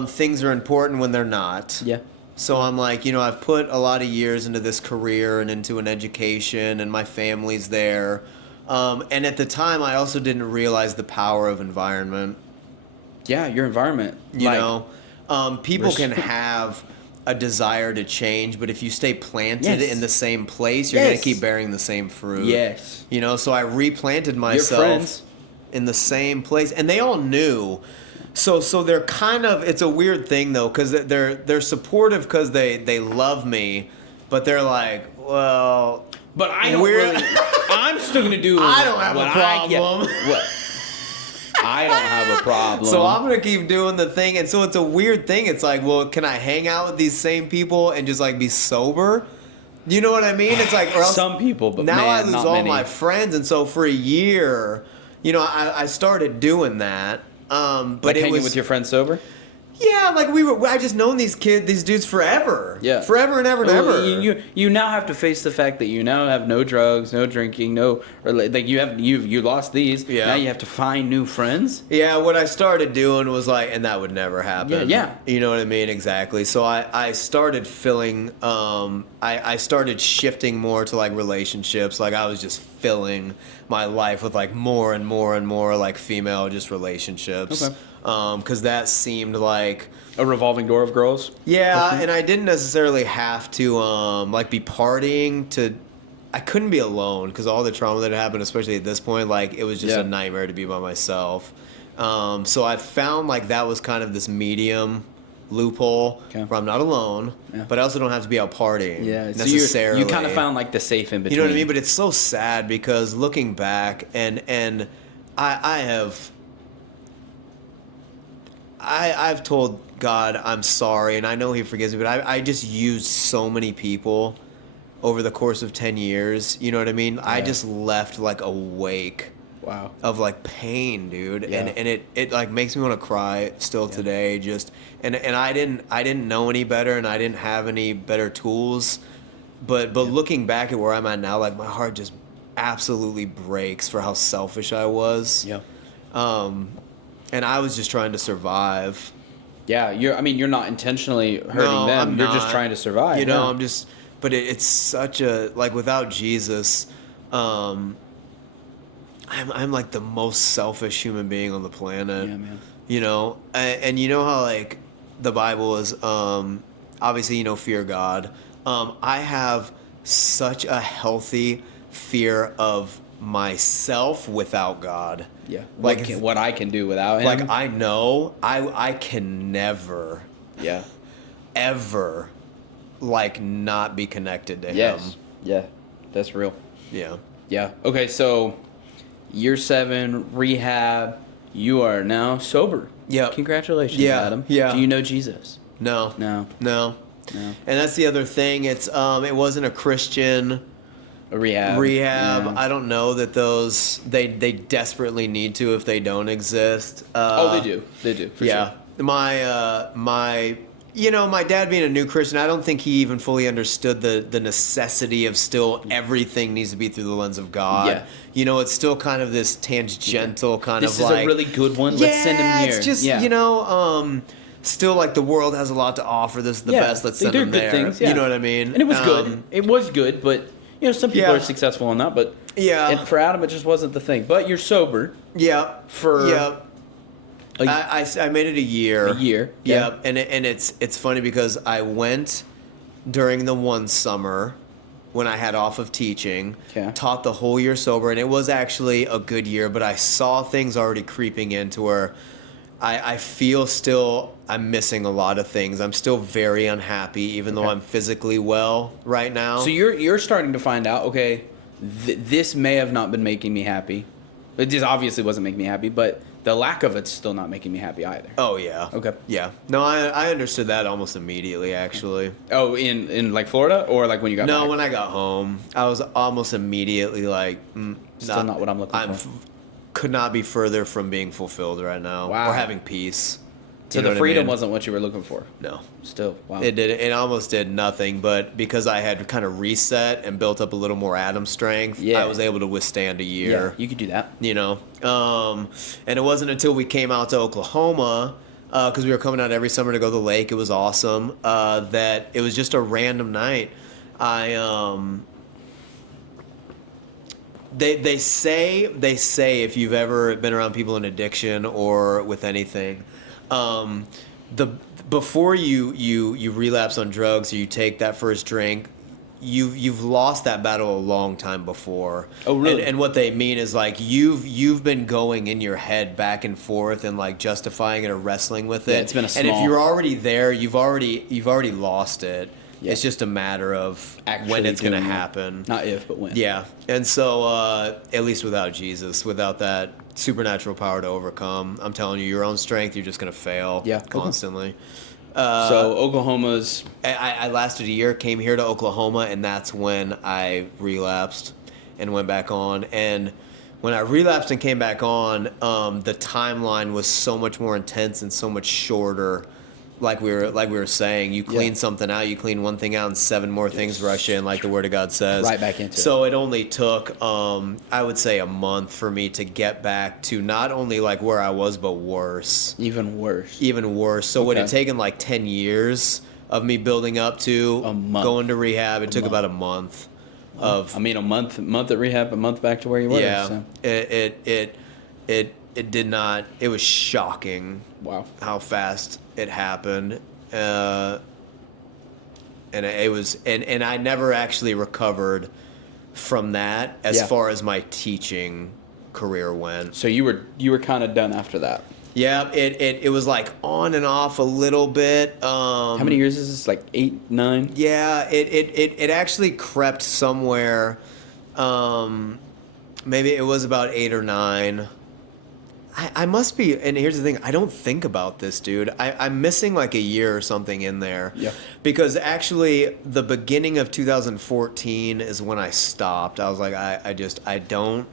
things are important when they're not. Yeah. So I'm like, I've put a lot of years into this career and into an education, and my family's there. And at the time, I also didn't realize the power of environment. Yeah, your environment. People can have a desire to change, but if you stay planted in the same place, you're going to keep bearing the same fruit. Yes. So I replanted myself in the same place, and they all knew. So they're kind of, it's a weird thing though, because they're supportive because they love me, but they're like, well, but I don't really. I'm still gonna do. I don't have a problem. I don't have a problem. So I'm gonna keep doing the thing, and so it's a weird thing. It's like, well, can I hang out with these same people and just like be sober? You know what I mean? It's like, or else some people, but now I lose all my friends, and so for a year, I started doing that. But like it hanging was with your friends sober. Yeah, like I just known these dudes forever. Yeah, forever and ever and ever. You now have to face the fact that you now have no drugs, no drinking, or like you lost these. Yeah. Now you have to find new friends. Yeah, what I started doing was like, and that would never happen. Yeah. You know what I mean? Exactly. So I started filling. I started shifting more to like relationships. Like I was just filling my life with like more and more and more like female just relationships. Okay. Because that seemed like a revolving door of girls. Yeah, and I didn't necessarily have to like be partying. I couldn't be alone because all the trauma that had happened, especially at this point, like it was just a nightmare to be by myself. So I found like that was kind of this medium loophole where I'm not alone, but I also don't have to be out partying. Yeah, necessarily. So you kind of found like the safe in between. You know what I mean? But it's so sad because looking back, and I've told God I'm sorry, and I know He forgives me, but I just used so many people over the course of 10 years. You know what I mean? Yeah. I just left like a wake of like pain, dude. Yeah. And it like makes me want to cry still today. Just and I didn't know any better, and I didn't have any better tools. But looking back at where I'm at now, like my heart just absolutely breaks for how selfish I was. Yeah. And I was just trying to survive. Yeah, you're not intentionally hurting them. You're just trying to survive. I'm just. But it's such a like without Jesus, I'm like the most selfish human being on the planet. Yeah, man. And you know how like the Bible is obviously fear God. I have such a healthy fear of myself without God. Yeah. Like what I can do without Him. Like I know I can never ever like not be connected to Him. Yeah. That's real. Yeah. Yeah. Okay, so year 7, rehab, you are now sober. Yeah. Congratulations, Adam. Yeah. Do you know Jesus? No. And that's the other thing. It's it wasn't a Christian rehab. Yeah. I don't know that those they desperately need to if they don't exist. They do for sure. My dad being a new Christian, I don't think he even fully understood the necessity of still everything needs to be through the lens of God. Yeah. It's still kind of this tangential kind this of like... This is a really good one. Let's send him here. It's just, still like the world has a lot to offer. This is the best. Let's send him there. Things, You know what I mean? And it was good. It was good, but... some people are successful on that, but and for Adam, it just wasn't the thing. But you're sober. Yeah. I made it a year. A year. Yeah. And it's funny because I went during the one summer when I had off of teaching. Okay. Taught the whole year sober, and it was actually a good year, but I saw things already creeping into where I feel still I'm missing a lot of things. I'm still very unhappy, even though I'm physically well right now. So you're starting to find out, okay, this may have not been making me happy. It just obviously wasn't making me happy, but the lack of it's still not making me happy either. Oh, yeah. Okay. Yeah. No, I understood that almost immediately, actually. Oh, in like Florida, or like when you got back? No, when I got home, I was almost immediately like, Still not what I'm looking for. Could not be further from being fulfilled right now. Wow. Or having peace. So the freedom wasn't what you were looking for? No. Still, wow. It almost did nothing, but because I had kind of reset and built up a little more atom strength, I was able to withstand a year. Yeah, you could do that. You know? And it wasn't until we came out to Oklahoma, because we were coming out every summer to go to the lake, it was awesome, that it was just a random night. They say if you've ever been around people in addiction or with anything, before you relapse on drugs or you take that first drink, you've lost that battle a long time before. Oh, really? And what they mean is like you've been going in your head back and forth and like justifying it or wrestling with it. Yeah, it's been a small... And if you're already there, you've already lost it. Yeah. It's just a matter of actually when it's going to happen. Not if, but when. Yeah. And so, at least without Jesus, without that supernatural power to overcome, I'm telling you, your own strength, you're just going to fail constantly. So Oklahoma's... I lasted a year, came here to Oklahoma, and that's when I relapsed and went back on. And when I relapsed and came back on, the timeline was so much more intense and so much shorter. Like we were saying, you clean something out, you clean one thing out, and 7 more things rush in, like the Word of God says. Right back into it. So it only took, I would say, a month for me to get back to not only like where I was, but worse. Even worse. Even worse. So it had taken like 10 years of me building up to going to rehab. It took about a month. A month at rehab, a month back to where you were. Yeah. So. It did not. It was shocking. Wow. How fast it happened, and it was, and I never actually recovered from that as far as my teaching career went. So you were kind of done after that. Yeah, it was like on and off a little bit. How many years is this? Like 8, 9? Yeah, it actually crept somewhere. Maybe it was about 8 or 9. I must be, and here's the thing, I don't think about this, dude. I'm missing like a year or something in there. Yeah. Because actually, the beginning of 2014 is when I stopped. I was like, I don't.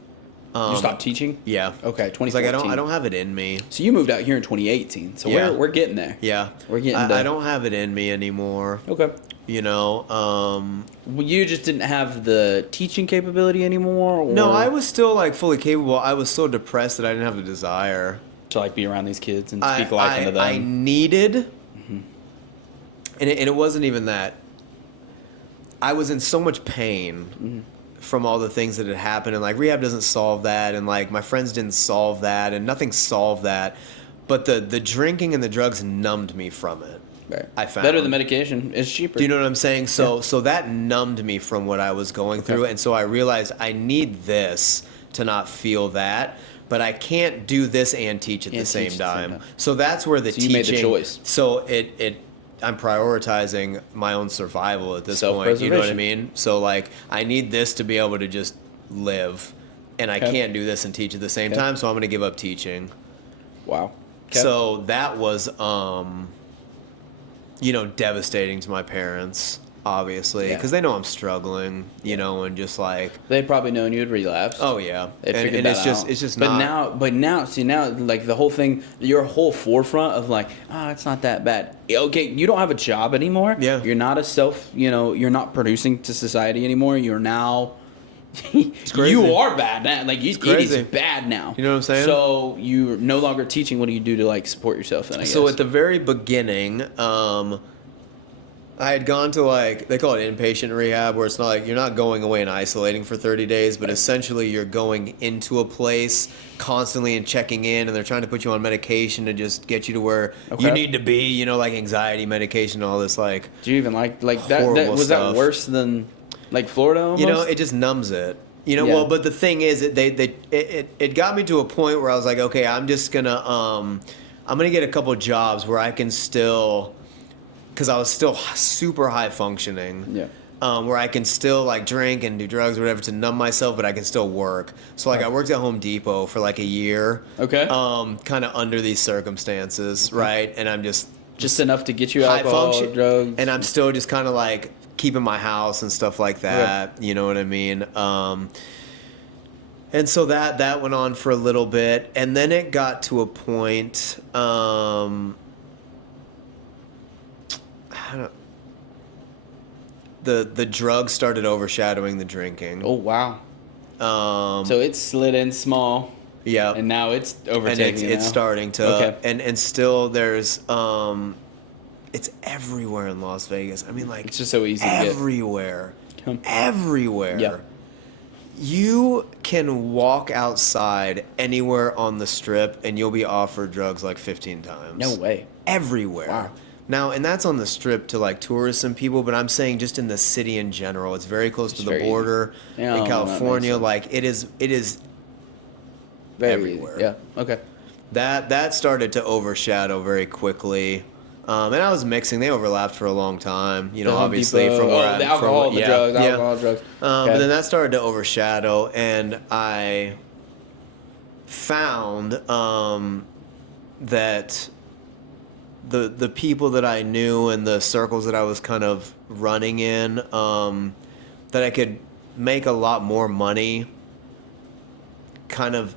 You stopped teaching? Yeah. Okay, 2014. It's like, I don't have it in me. So you moved out here in 2018, so we're getting there. Yeah. We're getting there. I don't have it in me anymore. Okay. You know, well, you just didn't have the teaching capability anymore? Or? No, I was still like fully capable. I was so depressed that I didn't have the desire to like be around these kids and speak life into them. I needed, and it wasn't even that. I was in so much pain from all the things that had happened, and like rehab doesn't solve that, and like my friends didn't solve that, and nothing solved that. But the drinking and the drugs numbed me from it. Right. I found better than medication. It's cheaper. Do you know what I'm saying? So that numbed me from what I was going through, and so I realized I need this to not feel that, but I can't do this and teach at the same time. So that's where the teaching. You made the choice. So I'm prioritizing my own survival at this point. You know what I mean? So like I need this to be able to just live, and I can't do this and teach at the same time. So I'm going to give up teaching. Wow. So that was devastating to my parents, obviously, because they know I'm struggling, you know, and just like they'd probably known you'd relapsed. Oh yeah, and it's just not. But now, like the whole thing, your whole forefront of like, it's not that bad. Okay, you don't have a job anymore. Yeah, you're not you're not producing to society anymore. You're now. It's crazy. You are bad now. Like it is bad now. You know what I'm saying? So you're no longer teaching. What do you do to like support yourself? Then I guess. So at the very beginning, I had gone to like, they call it inpatient rehab, where it's not like you're not going away and isolating for 30 days, but essentially you're going into a place constantly and checking in, and they're trying to put you on medication to just get you to where you need to be, you know, like anxiety medication and all this like. Do you even like that was stuff. that worse than like Florida almost? You know, it just numbs it. You know, well, but the thing is, it got me to a point where I was like, okay, I'm gonna get a couple jobs where I can still, because I was still super high functioning. Yeah. Where I can still like drink and do drugs or whatever to numb myself, but I can still work. So like I worked at Home Depot for like a year. Okay. Kind of under these circumstances, right? And I'm just enough to get you alcohol, drugs, and I'm still just kind of like keeping my house and stuff like that. Okay. You know what I mean? And so that went on for a little bit, and then it got to a point. The drugs started overshadowing the drinking. Oh wow! So it slid in small. Yeah. And now it's overtaking. And it's starting to. Okay. And still there's it's everywhere in Las Vegas. I mean, like, it's just so easy. Everywhere. To get. Everywhere. Yeah. You can walk outside anywhere on the strip and you'll be offered drugs like 15 times. No way. Everywhere. Wow. Now, and that's on the strip to like tourists and people, but I'm saying just in the city in general. It's very close to the border in California. Like it is very everywhere. Easy. Yeah. Okay. That started to overshadow very quickly. And I was mixing. They overlapped for a long time. You know, obviously from where the alcohol, the drugs, alcohol, drugs. But then that started to overshadow, and I found that the people that I knew and the circles that I was kind of running in, that I could make a lot more money. Kind of.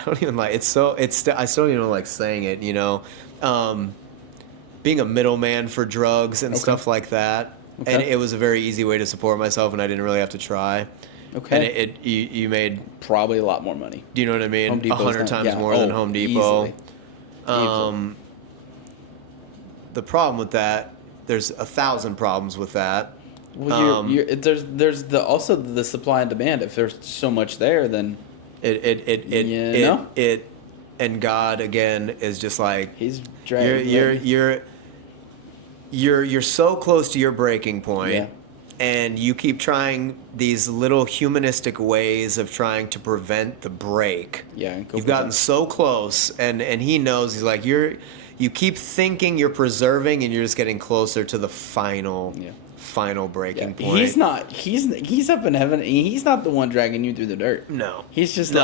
I don't even like I still don't even like saying it, you know, being a middleman for drugs and stuff like that. Okay. And it was a very easy way to support myself, and I didn't really have to try. Okay. And you made probably a lot more money. Do you know what I mean? 100 times more than Home Depot. Easily. The problem with that, there's 1,000 problems with that. Well, there's also the supply and demand. If there's so much there, then. It and God again is just like he's dragging. You're so close to your breaking point, and you keep trying these little humanistic ways of trying to prevent the break. Yeah, you've gotten so close, and he knows. He's like you keep thinking you're preserving, and you're just getting closer to the final breaking point. He's up in heaven. He's not the one dragging you through the dirt. No. He's just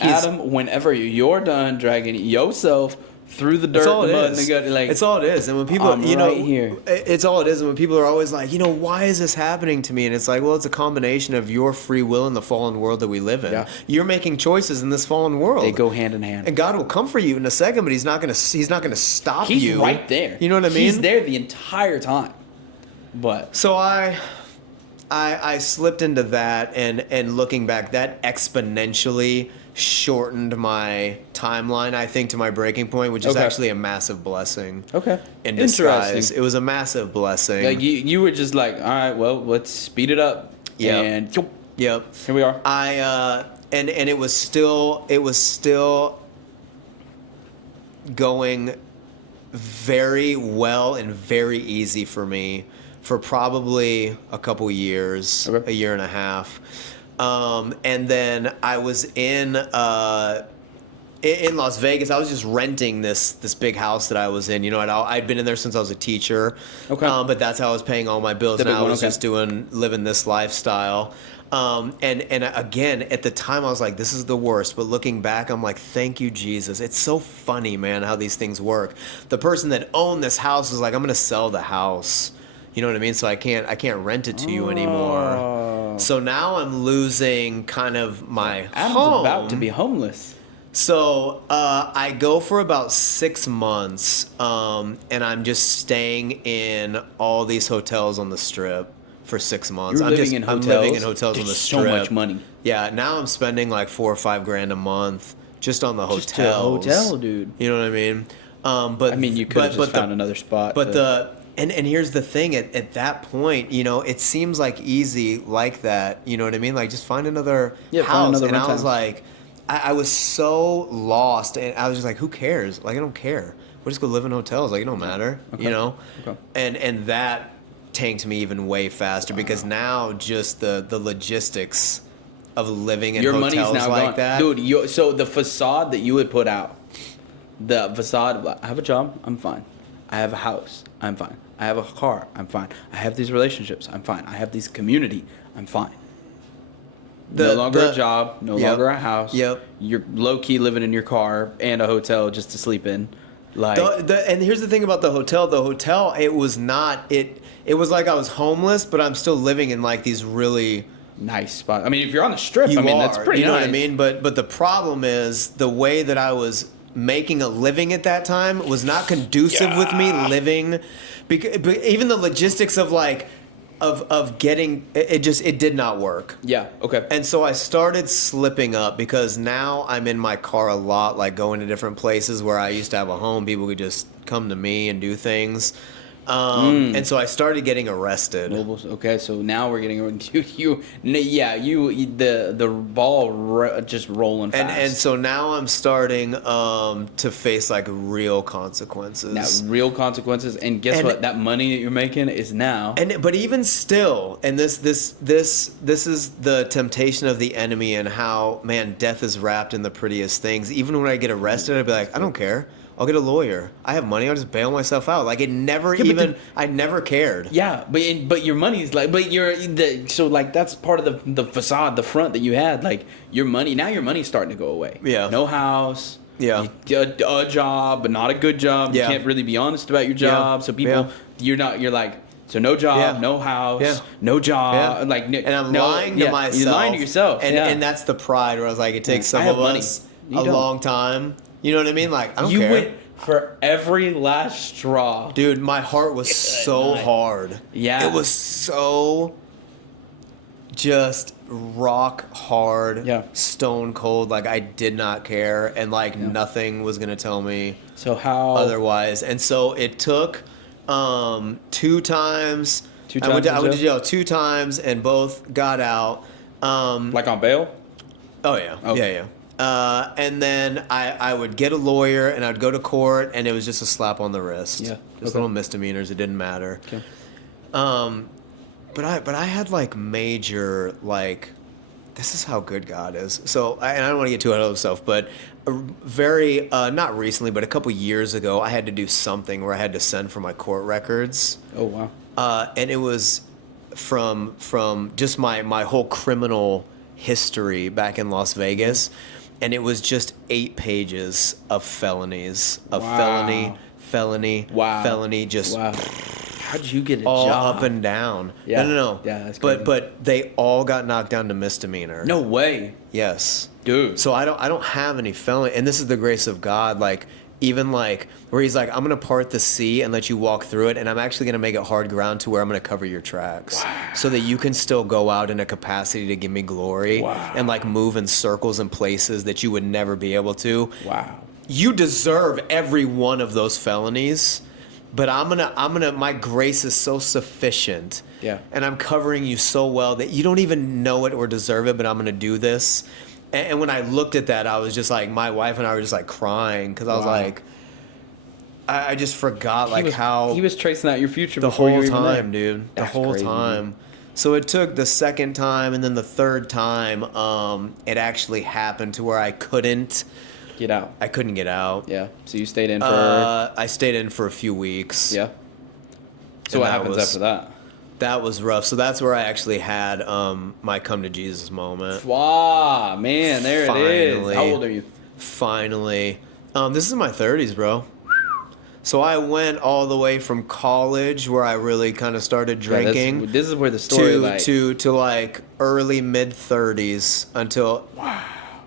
Adam, whenever you're done dragging yourself through the dirt, the mud, and the gut, like, it's all it is. And when people, it's all it is. And when people are always like, why is this happening to me? And it's like, well, it's a combination of your free will and the fallen world that we live in. Yeah. You're making choices in this fallen world. They go hand in hand. And God will come for you in a second, but He's not going to stop you. He's right there. You know what I mean? He's there the entire time. But so I slipped into that, and looking back, that exponentially shortened my timeline, I think, to my breaking point, which is actually a massive blessing. Okay. In disguise. It was a massive blessing. Like you were just like, all right, well, let's speed it up. Yeah. And here we are. And it was still going very well and very easy for me for probably a couple years, a year and a half. And then I was in Las Vegas. I was just renting this big house that I was in. I'd been in there since I was a teacher. Okay. But that's how I was paying all my bills. And I was just living this lifestyle. And again, at the time I was like, this is the worst. But looking back, I'm like, thank you, Jesus. It's so funny, man, how these things work. The person that owned this house was like, I'm going to sell the house. You know what I mean? So I can't rent it to you anymore. So now I'm losing kind of my Adam's home. About to be homeless. So I go for about 6 months, and I'm just staying in all these hotels on the Strip for 6 months. I'm living in hotels on the Strip. So much money. Yeah, now I'm spending like $4 or $5 grand a month just on the hotels. Just a hotel, dude. You know what I mean? But I mean, you could have just found another spot. But and here's the thing, at that point, you know, it seems like easy like that. You know what I mean? Like, just find another house. Find another and I was house. like, I was so lost, and I was just like, who cares? Like, I don't care. We'll just go live in hotels. Like, it don't matter. Okay. You know. Okay. And that tanked me even way faster because now just the logistics of living in Your hotels money's now like gone, that, dude. So the facade that you would put out, the facade. I have a job. I'm fine. I have a house. I'm fine. I have a car. I'm fine. I have these relationships. I'm fine. I have this community. I'm fine. No longer a job. No longer a house. Yep. You're low key living in your car and a hotel just to sleep in. Like, and here's the thing about the hotel. The hotel, it was not it. It was like I was homeless, but I'm still living in like these really nice spot. I mean, if you're on the strip, you I mean, are, that's pretty you know nice. what I mean? But the problem is the way that I was making a living at that time was not conducive with me living, because even the logistics of like of getting it did not work. Yeah. Okay. And so I started slipping up because now I'm in my car a lot, like going to different places where I used to have a home. People could just come to me and do things. And so I started getting arrested. Okay, so now we're getting the ball just rolling fast. And so now I'm starting to face like real consequences. Now, real consequences, and guess what? That money that you're making is now. But even still, and this is the temptation of the enemy, and how, man, death is wrapped in the prettiest things. Even when I get arrested, I'd be like, I don't care. I'll get a lawyer. I have money. I'll just bail myself out. Like, it never I never cared. Yeah, but your money's like, so like that's part of the facade, the front that you had. Like your money's starting to go away. Yeah. No house. Yeah. A job, but not a good job. Yeah. You can't really be honest about your job. Yeah. So people, you're like, so no job, no house, no job. Like, and I'm lying to myself. You're lying to yourself. And that's the pride where I was like, it takes some of us a long time. You know what I mean? Like, I don't care. You went for every last straw. Dude, my heart was so hard. Yeah. It was so just rock hard, stone cold. Like, I did not care. And, like, nothing was going to tell me otherwise. And so it took 2 times. I went to jail 2 times and both got out. Like on bail? Oh, yeah. Okay. Yeah. And then I would get a lawyer and I'd go to court and it was just a slap on the wrist. Yeah. Just little misdemeanors. It didn't matter. Okay. But I had like major, like, this is how good God is. So, and I don't want to get too ahead of myself, but very, not recently, but a couple years ago, I had to do something where I had to send for my court records. Oh, wow. And it was from just my whole criminal history back in Las Vegas. And it was just 8 pages of felonies, felony, just How'd you get a all job? up and down. Yeah. No. Yeah, that's crazy. But they all got knocked down to misdemeanor. No way. Yes. Dude. So I don't have any felony, and this is the grace of God. Like, even like where He's like, I'm gonna part the sea and let you walk through it, and I'm actually gonna make it hard ground to where I'm gonna cover your tracks, so that you can still go out in a capacity to give me glory, and like move in circles and places that you would never be able to. Wow. You deserve every one of those felonies, but I'm gonna. My grace is so sufficient. Yeah. And I'm covering you so well that you don't even know it or deserve it, but I'm gonna do this. And when I looked at that, I was just like, my wife and I were just like crying because I was like, I just forgot how he was tracing out your future the before whole you were even time, there. dude. That's the whole crazy, time. man. So it took the second time and then the third time. It actually happened to where I couldn't get out. I couldn't get out. Yeah. So you stayed in for. I stayed in for a few weeks. Yeah. So what happens after that? That was rough. So that's where I actually had my come to Jesus moment. Wow, man, there it is. How old are you? Finally. This is my 30s, bro. So I went all the way from college, where I really kind of started drinking. Yeah, this is where the story to like early mid 30s until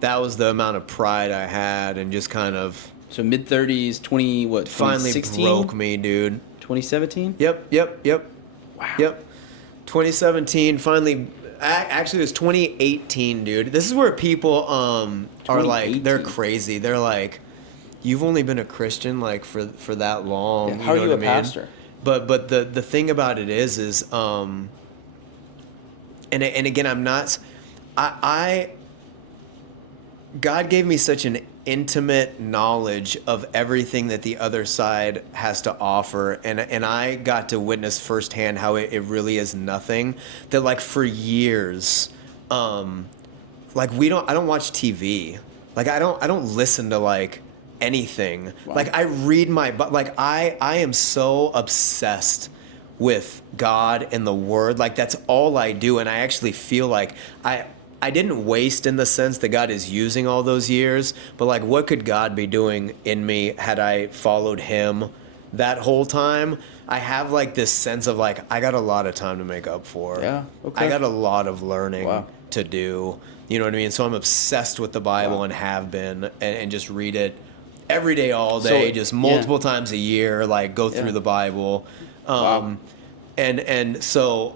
that was the amount of pride I had, and just kind of so mid 30s, 20 what? Finally 2016? broke me, dude. 2017? Yep. Wow. Yep. 2017 finally. Actually, it was 2018, dude. This is where people are like, they're crazy. They're like, you've only been a Christian like for that long. Yeah, how are you a pastor? But the thing about it is and again, I'm not. God gave me such an intimate knowledge of everything that the other side has to offer, and I got to witness firsthand how it really is nothing. That like for years, like I don't watch TV, like I don't listen to like anything. Wow. Like I read like I am so obsessed with God and the Word. Like that's all I do, and I actually feel like I didn't waste in the sense that God is using all those years, but like what could God be doing in me had I followed him that whole time? I have like this sense of like I got a lot of time to make up for. Yeah. Okay. I got a lot of learning to do. You know what I mean? So I'm obsessed with the Bible and have been and just read it every day, all day, so, just multiple times a year, like go through the Bible. And so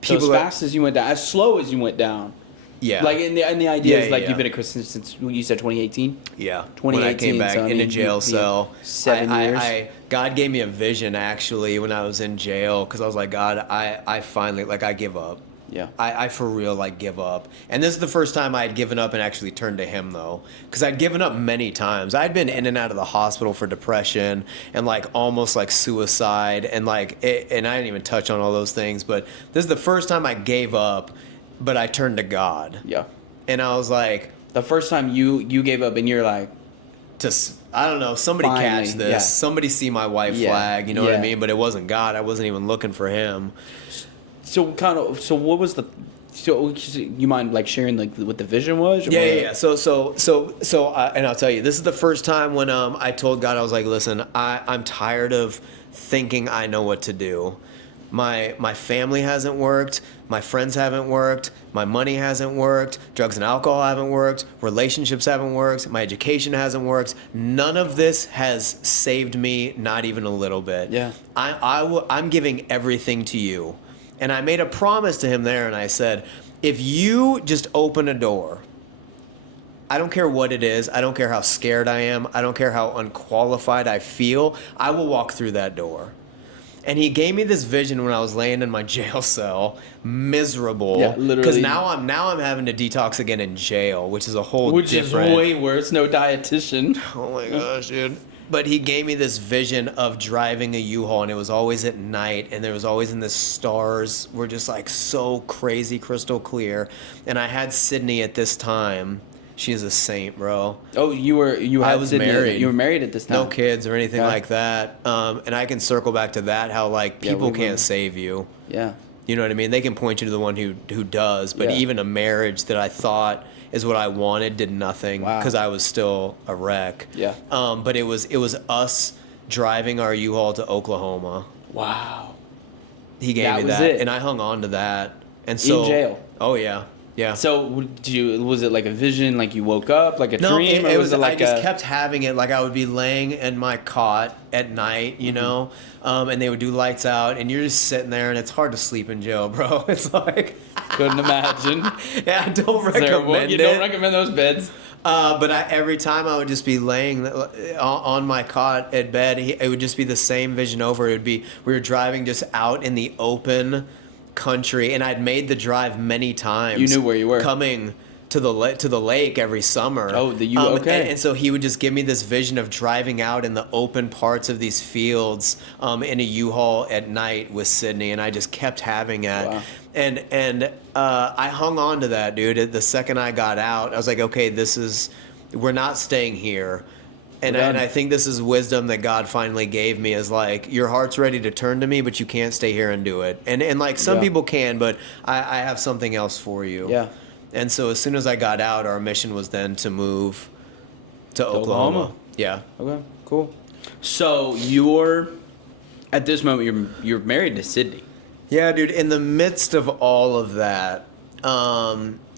people as fast as you went down, as slow as you went down. Yeah. Like, and the idea is like you've been a Christian since, you said 2018? Yeah. 2018. When I came back into jail cell. 7 years. God gave me a vision actually when I was in jail, because I was like, God, I finally, like, I give up. Yeah. I for real, like, give up. And this is the first time I had given up and actually turned to him, though. Because I'd given up many times. I'd been in and out of the hospital for depression and, like, almost, like, suicide. And, like, and I didn't even touch on all those things. But this is the first time I gave up, but I turned to God. Yeah. And I was like... The first time you gave up and you're like... I don't know, somebody finally, catch this. Yeah. Somebody see my white flag, you know what I mean? But it wasn't God. I wasn't even looking for him. So what was the? So you mind like sharing like what the vision was? Or Yeah. So and I'll tell you, this is the first time when I told God, I was like, listen, I'm tired of thinking I know what to do. My family hasn't worked. My friends haven't worked. My money hasn't worked. Drugs and alcohol haven't worked. Relationships haven't worked. My education hasn't worked. None of this has saved me, not even a little bit. Yeah. I'm giving everything to you. And I made a promise to him there, and I said, if you just open a door, I don't care what it is. I don't care how scared I am. I don't care how unqualified I feel. I will walk through that door. And he gave me this vision when I was laying in my jail cell, miserable. Yeah, literally. Because now I'm having to detox again in jail, which is a whole different... Which is way worse. No dietitian. Oh my gosh, dude. But he gave me this vision of driving a U-Haul, and it was always at night, and there was always in the stars were just like so crazy crystal clear. And I had Sydney at this time. She is a saint, bro. Oh, I was Sydney, married. You were married at this time. No kids or anything like that. And I can circle back to that, how like people can't save you. Yeah. You know what I mean? They can point you to the one who does, but even a marriage that I thought is what I wanted did nothing because I was still a wreck. Yeah. But it was us driving our U-Haul to Oklahoma. Wow. He gave me that, and I hung on to that. And so in jail. Oh yeah. Yeah. So was it like a vision, like you woke up, like a dream? It was like I just kept having it. Like I would be laying in my cot at night, you know, and they would do lights out, and you're just sitting there, and it's hard to sleep in jail, bro. It's like... Couldn't imagine. Yeah, I don't recommend it. You don't recommend those beds? But every time I would just be laying on my cot at bed, it would just be the same vision over. It would be, we were driving just out in the open country, and I'd made the drive many times. You knew where you were. Coming to the lake every summer. Oh, okay. And so he would just give me this vision of driving out in the open parts of these fields in a U-Haul at night with Sydney, and I just kept having it. Wow. And I hung on to that, dude. The second I got out, I was like, okay, we're not staying here. And I think this is wisdom that God finally gave me, is like, your heart's ready to turn to me, but you can't stay here and do it. And like some people can, but I have something else for you. Yeah. And so as soon as I got out, our mission was then to move to Oklahoma. Yeah. Okay, cool. So at this moment, you're married to Sydney. Yeah, dude. In the midst of all of that,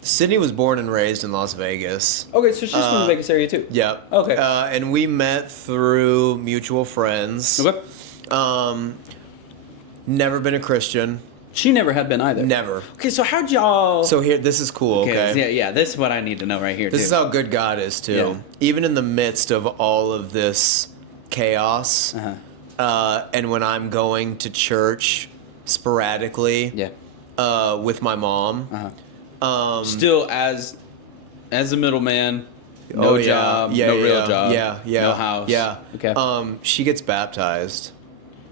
Sydney was born and raised in Las Vegas. Okay, so she's from the Vegas area too. Yeah. Okay. And we met through mutual friends. Okay. Never been a Christian. She never had been either. Never. Okay, so how'd y'all? So here, this is cool. Okay. Yeah. This is what I need to know right here. This is how good God is too. Yeah. Even in the midst of all of this chaos, and when I'm going to church sporadically, with my mom, still as a middleman, no job, no real job, no house. Okay. She gets baptized.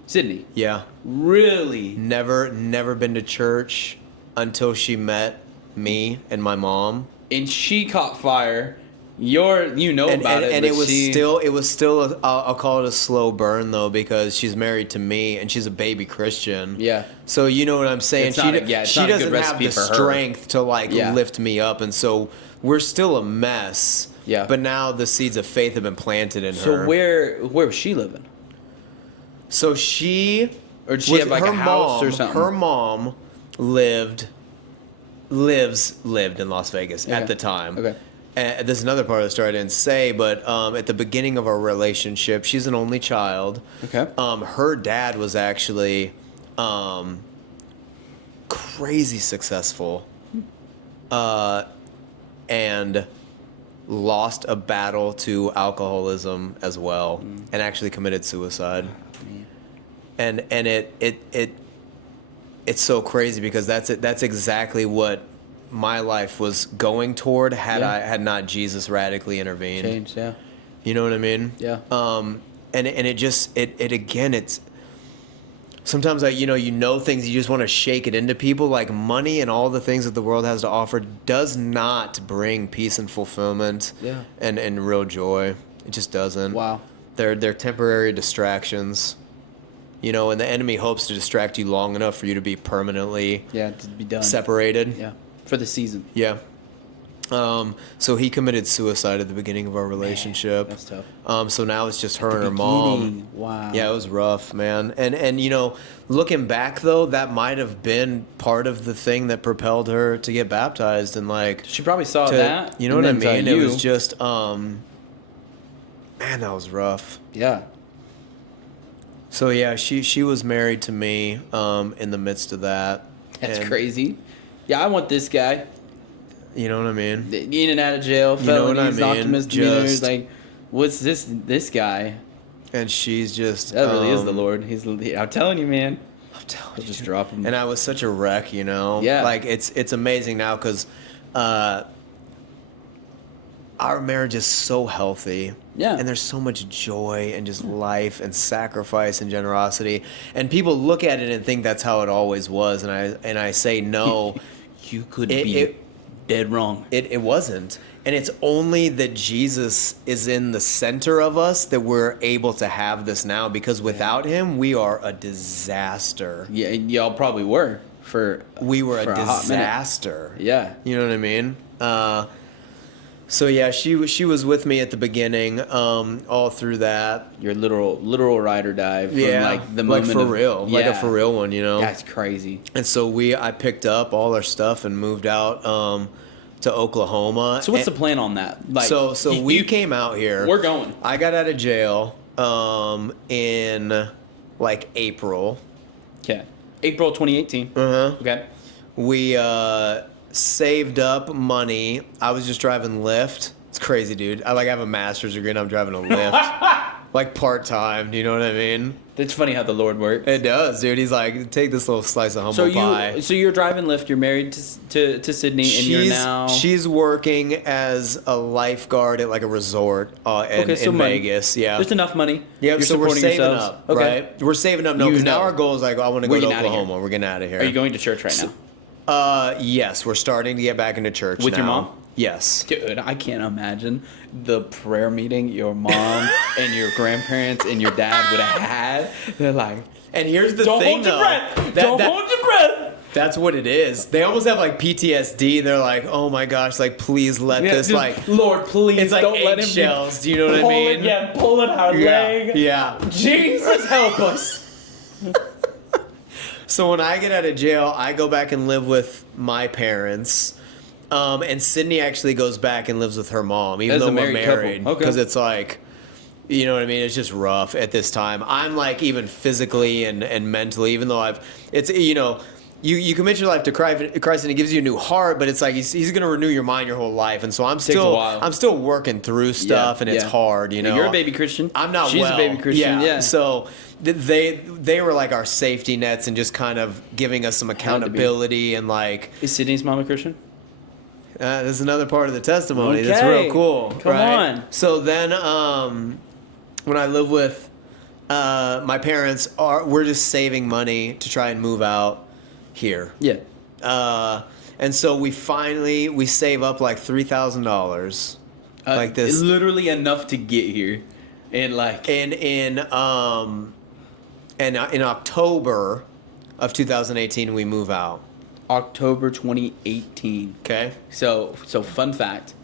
Sydney. Yeah. Really? Never been to church until she met me and my mom. And she caught fire. About it, and it was still I'll call it a slow burn though, because she's married to me and she's a baby Christian. Yeah. So you know what I'm saying? She doesn't have the strength to lift me up, and so we're still a mess. Yeah. But now the seeds of faith have been planted in her. So where was she living? So she did she have like a house or something? Her mom lived in Las Vegas at the time. Okay. And there's another part of the story I didn't say, but at the beginning of our relationship, she's an only child. Okay. Her dad was actually crazy successful, and lost a battle to alcoholism as well, and actually committed suicide. And it's so crazy because that's exactly what my life was going toward had not Jesus radically intervened. Changed, yeah. You know what I mean? Yeah. And it's sometimes you know things, you just want to shake it into people, like money and all the things that the world has to offer does not bring peace and fulfillment and real joy. It just doesn't. Wow. They're temporary distractions. And the enemy hopes to distract you long enough for you to be permanently to be done. Separated. Yeah. For the season. Yeah. So he committed suicide at the beginning of our relationship. Man, that's tough. So now it's just her and her mom. Wow. Yeah, it was rough, man. And looking back though, that might have been part of the thing that propelled her to get baptized, and she probably saw that. You know what I mean? It was just man, that was rough. Yeah. So yeah, she was married to me in the midst of that. That's crazy. Yeah, I want this guy. You know what I mean? In and out of jail, felonies, misdemeanors. What's this guy? And she's just... That really is the Lord. I'm telling you, man. I'm telling you. Just drop him. And I was such a wreck, Yeah. It's amazing now because our marriage is so healthy. Yeah. And there's so much joy and just life and sacrifice and generosity. And people look at it and think that's how it always was. And I say no. You could be dead wrong. It wasn't. And it's only that Jesus is in the center of us that we're able to have this now, because without him, we are a disaster. Yeah, y'all probably were We were for a disaster. Yeah. You know what I mean? So yeah, she was with me at the beginning, all through that. Your literal ride or die from the moment for real, like a for real one, That's crazy. And so I picked up all our stuff and moved out to Oklahoma. So what's the plan on that? So we came out here. We're going. I got out of jail in April. Okay. April 2018. Okay. We saved up money. I was just driving Lyft. It's crazy, dude. I have a master's degree and I'm driving a Lyft. Part-time. Do you know what I mean? It's funny how the Lord works. It does, dude. He's like, take this little slice of humble pie. So you're driving Lyft. You're married to Sydney, and you're now... She's working as a lifeguard at a resort in Vegas. Yeah. Just enough money. Yeah, so we're saving up, okay. right? We're saving up. No, because now our goal is I want to go to Oklahoma. We're getting out of here. Are you going to church right now? Yes, we're starting to get back into church with your mom. Yes. Dude, I can't imagine the prayer meeting your mom and your grandparents and your dad would have had. They're like, and here's the thing, though. Don't hold your breath. That's what it is. They almost have PTSD. They're like, oh my gosh, please let this Lord, please, it's don't let him eggshells. Do you know what I mean? Pull it our leg. Yeah. Jesus help us. So when I get out of jail, I go back and live with my parents. And Sydney actually goes back and lives with her mom, even though we're married. Because it's you know what I mean? It's just rough at this time. I'm even physically and mentally, even though you commit your life to Christ, and He gives you a new heart, but it's like He's going to renew your mind your whole life, and so I'm still working through stuff, and it's hard, you know. You're a baby Christian. I'm not. She's a baby Christian. Yeah. So they were like our safety nets and just kind of giving us some accountability and like. Is Sydney's mom a Christian? This is another part of the testimony. Okay. That's real cool. Come on. So then, when I live with my parents, we're just saving money to try and move out here. Yeah. And so we save up like $3,000, like this. It's literally enough to get here, and like in October of 2018 we move out. October 2018. Okay. So fun fact,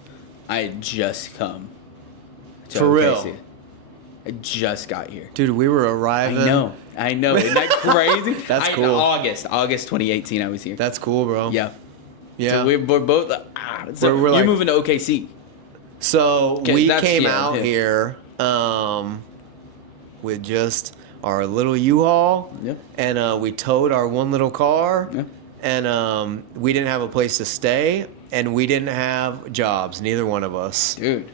I had just come to For real? OKC. I just got here. Dude, we were arriving. I know. Isn't that crazy? That's cool. August 2018 I was here. That's cool, bro. Yeah. Yeah. So we're both so we're you're like, moving to OKC. So we came out here. here with just our little U-Haul. Yeah. And we towed our one little car. Yeah. And we didn't have a place to stay, and we didn't have jobs, neither one of us. Dude.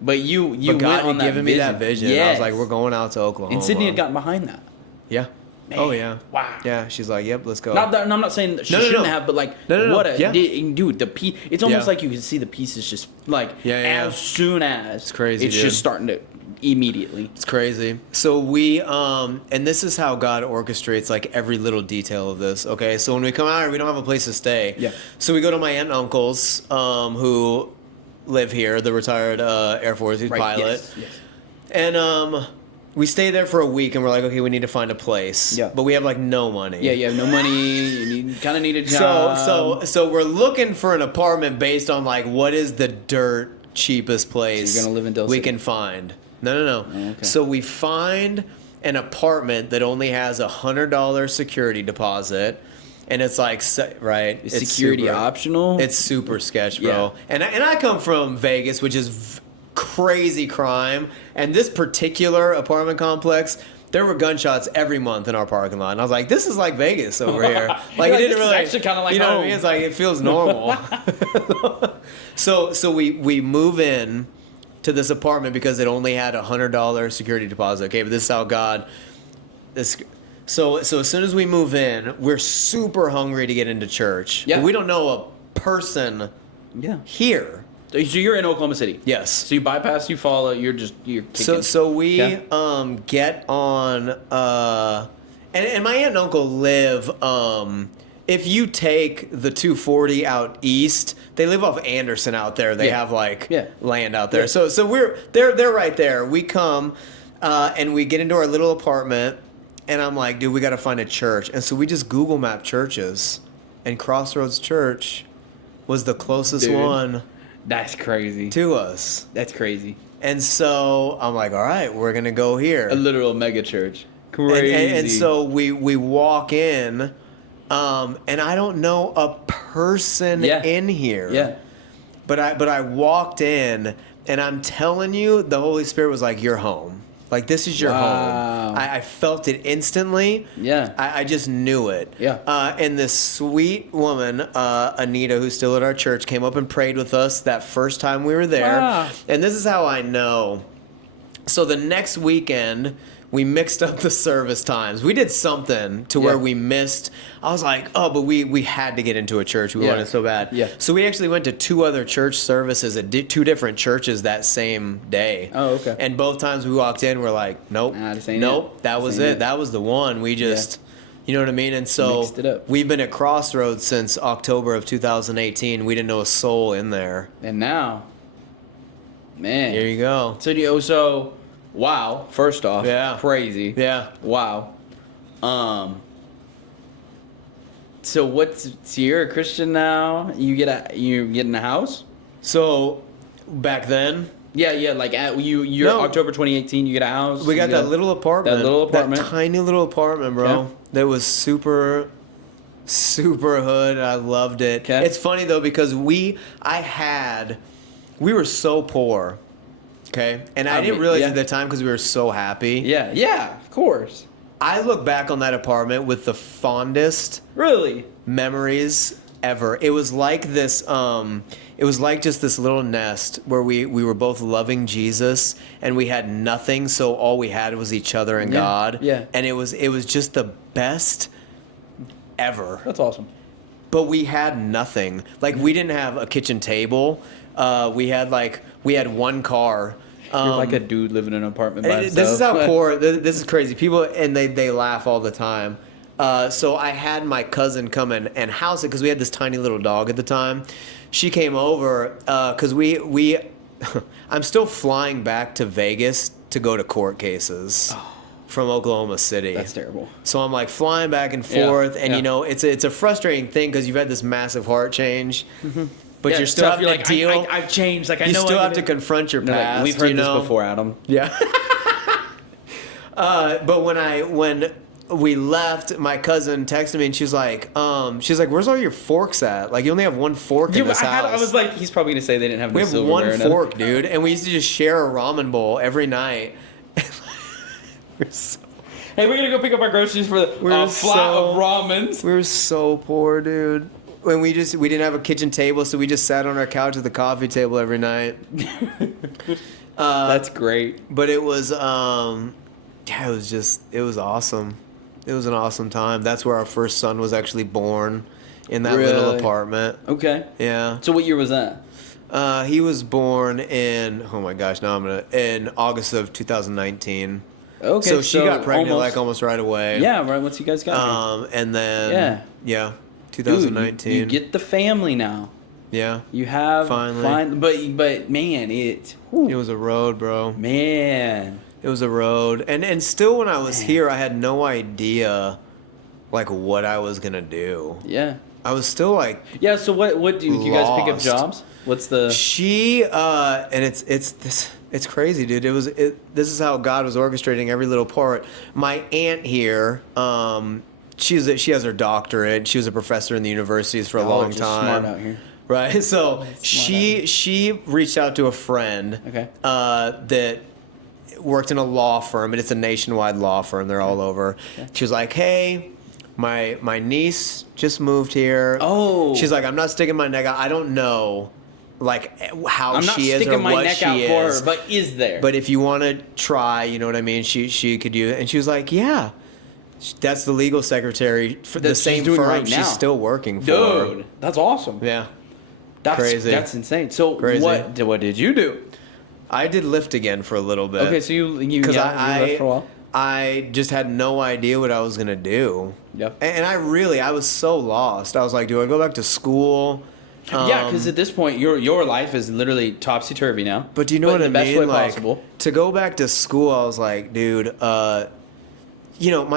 But you But God went on had given me that vision. Yes. I was like, we're going out to Oklahoma. And Sydney had gotten behind that. Yeah. Man, oh, yeah. Wow. Yeah, she's like, yep, let's go. Not that, and I'm not saying that she shouldn't have, but like, what a dude. The piece. It's almost like you can see the pieces just like as soon as it's crazy. It's just starting to immediately. It's crazy. So we and this is how God orchestrates like every little detail of this. Okay, so when we come out here, we don't have a place to stay. Yeah. So we go to my aunt and uncles who live here. The retired Air Force pilot. Yes. And we stay there for a week, and we're like, okay, we need to find a place. Yeah. But we have like no money. Yeah, you have no money. You kind of need a job. So we're looking for an apartment based on like what is the dirt cheapest place So you're gonna live in Del we City? can find. No. Oh, okay. So we find an apartment that only has $100 security deposit, and it's like right. Is security optional? It's super sketch, bro. Yeah. And I come from Vegas, which is crazy crime, and this particular apartment complex, there were gunshots every month in our parking lot, and I was like, this is like Vegas over here. Like it didn't really actually kind of like you know home. what I mean? It's like it feels normal. So we move in to this apartment because it only had $100 security deposit. Okay, but this is how God so as soon as we move in, we're super hungry to get into church. Yeah. But we don't know a person here. So you're in Oklahoma City. Yes. So you bypass, you follow, you're kicking. So we get on and my aunt and uncle live if you take the 240 out east, they live off Anderson out there. They have like land out there. Yeah. So they're right there. We come and we get into our little apartment, and I'm like, dude, we got to find a church. And so we just Google map churches, and Crossroads Church was the closest one. That's crazy. To us. That's crazy. And so I'm like, all right, we're going to go here. A literal mega church. Crazy. And so we walk in, and I don't know a person in here. Yeah. But I walked in, and I'm telling you, the Holy Spirit was like, you're home. Like, this is your home. I felt it instantly. Yeah. I just knew it. Yeah. And this sweet woman, Anita, who's still at our church, came up and prayed with us that first time we were there. Wow. And this is how I know. So the next weekend, we mixed up the service times. We did something to where we missed. I was like, oh, but we had to get into a church. We wanted so bad. Yeah. So we actually went to 2 other church services at 2 different churches that same day. Oh, okay. And both times we walked in, we're like, nope, this ain't nope, it. that was it. That was the one. We just, you know what I mean? And so mixed it up. We've been at Crossroads since October of 2018. We didn't know a soul in there. And now, man. Here you go. So wow, first off, crazy. Yeah. Wow. So you're a Christian now? You getting a house? So back then, you're October 2018, you get a house. we got that little apartment. That tiny little apartment, bro. Yeah. That was super hood. I loved it. Okay. It's funny though because we were so poor. Okay? And I didn't realize at the time because we were so happy. Yeah, of course. I look back on that apartment with the fondest Really? memories ever. It was like this. It was like just this little nest where we were both loving Jesus and we had nothing, so all we had was each other and God. Yeah. And it was just the best ever. That's awesome. But we had nothing. Like, we didn't have a kitchen table. We had one car. You're like a dude living in an apartment by himself. This is how poor. This is crazy. People, and they laugh all the time. So I had my cousin come in and house it because we had this tiny little dog at the time. She came over because we I'm still flying back to Vegas to go to court cases from Oklahoma City. That's terrible. So I'm like flying back and forth, and you know it's a frustrating thing because you've had this massive heart change, but you're still having to deal. I've changed. Like I you know still have to confront your past. Like, we've heard this before, Adam. Yeah. But when we left, my cousin texted me and she's like, "Where's all your forks at? Like, you only have one fork in this house." I was like, he's probably gonna say they didn't have. We have one fork, dude, and we used to just share a ramen bowl every night. Hey, we're gonna go pick up our groceries for the flat of ramens. We were so poor, dude. When we didn't have a kitchen table, so we just sat on our couch at the coffee table every night. That's great. But it was, it was awesome. It was an awesome time. That's where our first son was actually born, in that little apartment. Okay. Yeah. So what year was that? He was born in, oh my gosh, in August of 2019. Okay. So she got pregnant almost right away. Yeah, right once you guys got here. And then, yeah, 2019. Dude, you get the family now. Yeah. You have finally. But man, it was a road, bro. Man. It was a road. And still when I was here, I had no idea like what I was going to do. Yeah. I was still like Yeah, so what do you guys pick up jobs? What's the She and it's crazy, dude. This is how God was orchestrating every little part. My aunt here, she has her doctorate. She was a professor in the universities for a long time. Smart out here. Right. So she reached out to a friend that worked in a law firm, and it's a nationwide law firm. They're all over. Okay. She was like, "Hey, my niece just moved here. Oh." She's like, "I'm not sticking my neck out. I don't know like how she is or what she is. For her, but is there? But if you want to try, you know what I mean, she could do it." And she was like, "Yeah." That's the legal secretary for the same firm right she's still working for. Dude, that's awesome. Yeah. That's crazy. That's insane. So crazy. What did you do? I did Lyft again for a little bit. Okay, so you Lyft for a while? I just had no idea what I was going to do. Yep. And I was so lost. I was like, do I go back to school? Yeah, because at this point, your life is literally topsy-turvy now. But do you know what I mean? The best way like, possible. To go back to school, I was like, dude, my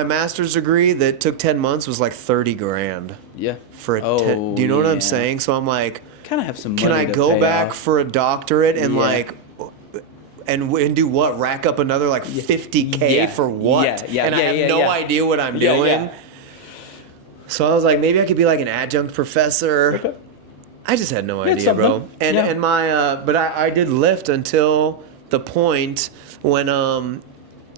master's degree that took 10 months was like $30,000. Yeah. Do you know what I'm saying? So I'm like, kind of have some money. Can I go back off for a doctorate and and do what? Rack up another like $50K for what? Yeah. And I have no idea what I'm doing. Yeah. So I was like, maybe I could be like an adjunct professor. Okay. I just had no idea, bro. And my but I did Lyft until the point when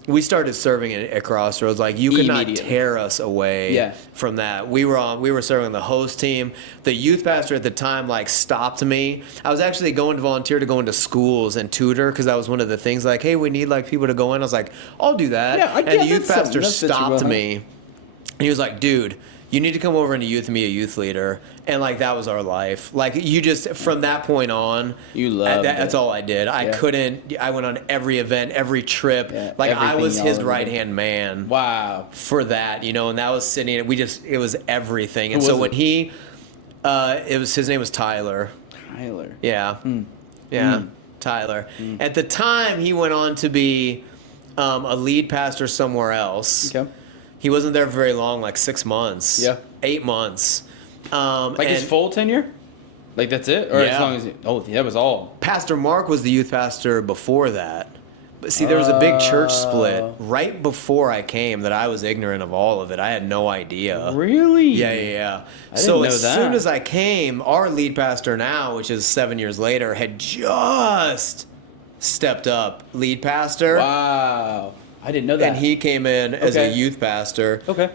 we started serving at Crossroads. Like, you could not tear us away from that. We were serving the host team. The youth pastor at the time like stopped me. I was actually going to volunteer to go into schools and tutor because that was one of the things. Like, hey, we need like people to go in. I was like, I'll do that. Yeah, and the youth pastor stopped me. And he was like, dude, you need to come over into youth and be a youth leader. And like, that was our life. Like, you just, from that point on, you loved that's all I did. I went on every event, every trip. Yeah, like, I was his right-hand man. Wow. For that, and that was sitting, it was everything. And so when his name was Tyler. Tyler. Yeah. Yeah. Tyler. At the time, he went on to be a lead pastor somewhere else. Okay. He wasn't there for very long, like 6 months. Yeah. 8 months. Like his full tenure? Like that's it? Or as long as that was all. Pastor Mark was the youth pastor before that. But see, there was a big church split right before I came that I was ignorant of all of it. I had no idea. Really? Yeah. So as soon as I came, our lead pastor now, which is 7 years later, had just stepped up lead pastor. Wow. I didn't know that. And he came in as a youth pastor. Okay.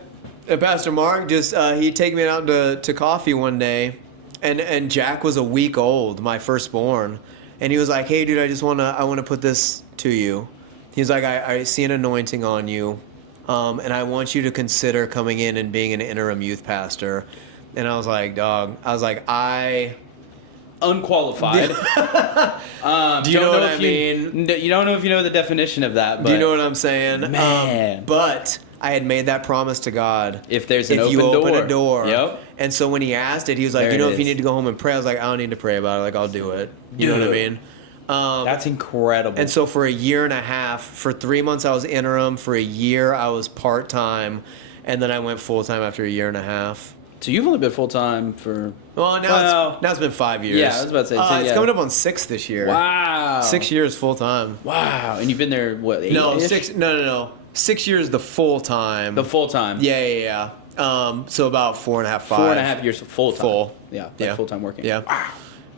And Pastor Mark just he'd take me out to coffee one day, and Jack was a week old, my firstborn, and he was like, "Hey, dude, I want to put this to you." He was like, "I see an anointing on you, and I want you to consider coming in and being an interim youth pastor." And I was like, "Dog," I was like, unqualified. Do you know what I mean? You don't know if you know the definition of that. But do you know what I'm saying? Man. But I had made that promise to God. If there's an if you open a door. Yep. And so when he asked it, he was like, There you know, it if you is. need to go home and pray, I was like, I don't need to pray about it. Like, I'll do it. You know what I mean? That's incredible. And so for a year and a half, for 3 months I was interim. For a year I was part-time. And then I went full-time after a year and a half. So you've only been full time for. Well, now it's been 5 years. Yeah, I was about to say. So, it's coming up on 6 this year. Wow. 6 years full-time. Wow. And you've been there, what, 8? No, 6. No. 6 years the full-time. The full time. Yeah. So about 4.5, 5. 4.5 years full time. Full. Yeah. Full time working. Yeah.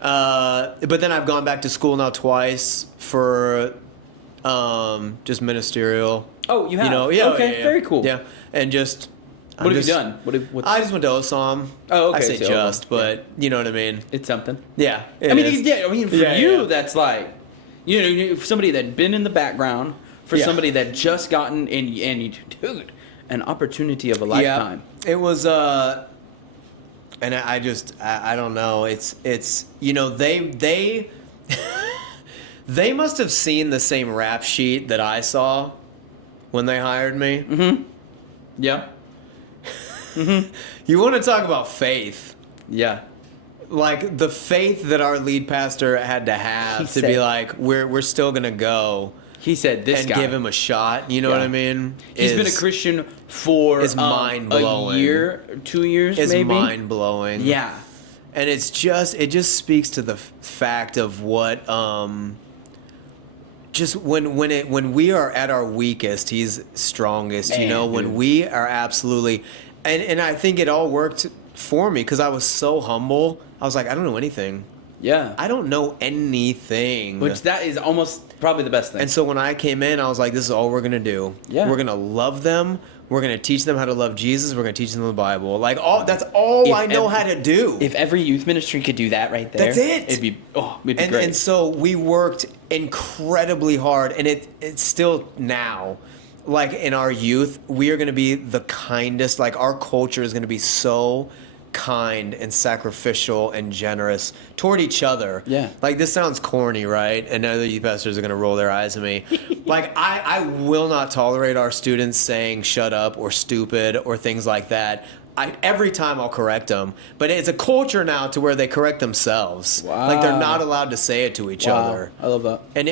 Wow. But then I've gone back to school now twice for just ministerial. Oh, you have? You know, yeah. Okay, yeah. very cool. Yeah, and just. What have you done? I just went to OSOM. Oh, okay. I say so, just, but you know what I mean. It's something. Yeah. For you, that's like, for somebody that'd been in the background, for somebody that just gotten in, and you, dude, an opportunity of a lifetime. Yeah. It was, and I don't know. It's they they must have seen the same rap sheet that I saw when they hired me. Mm-hmm. Yeah. Mm-hmm. You want to talk about faith? Yeah. Like the faith that our lead pastor had to have to be like, we're still gonna go. He said this and guy. give him a shot. You know what I mean? He's been a Christian for mind blowing. A year, 2 years, it's maybe. It's mind blowing. Yeah. And it just speaks to the fact of what just when we are at our weakest, he's strongest. Man, when dude. we are absolutely, and I think it all worked for me because I was so humble. I was like, I don't know anything. Yeah. I don't know anything. Which that is almost probably the best thing. And so when I came in, I was like, this is all we're going to do. Yeah. We're going to love them. We're going to teach them how to love Jesus. We're going to teach them the Bible. Like, that's all I know how to do. If every youth ministry could do that right there. That's it. It'd be great. And so we worked incredibly hard. And it's still now, like in our youth, we are going to be the kindest. Like our culture is going to be so kind and sacrificial and generous toward each other. Yeah. Like this sounds corny, right? And other youth pastors are going to roll their eyes at me. Like I will not tolerate our students saying shut up or stupid or things like that. Every time I'll correct them, but it's a culture now to where they correct themselves. Wow. Like they're not allowed to say it to each other. I love that. And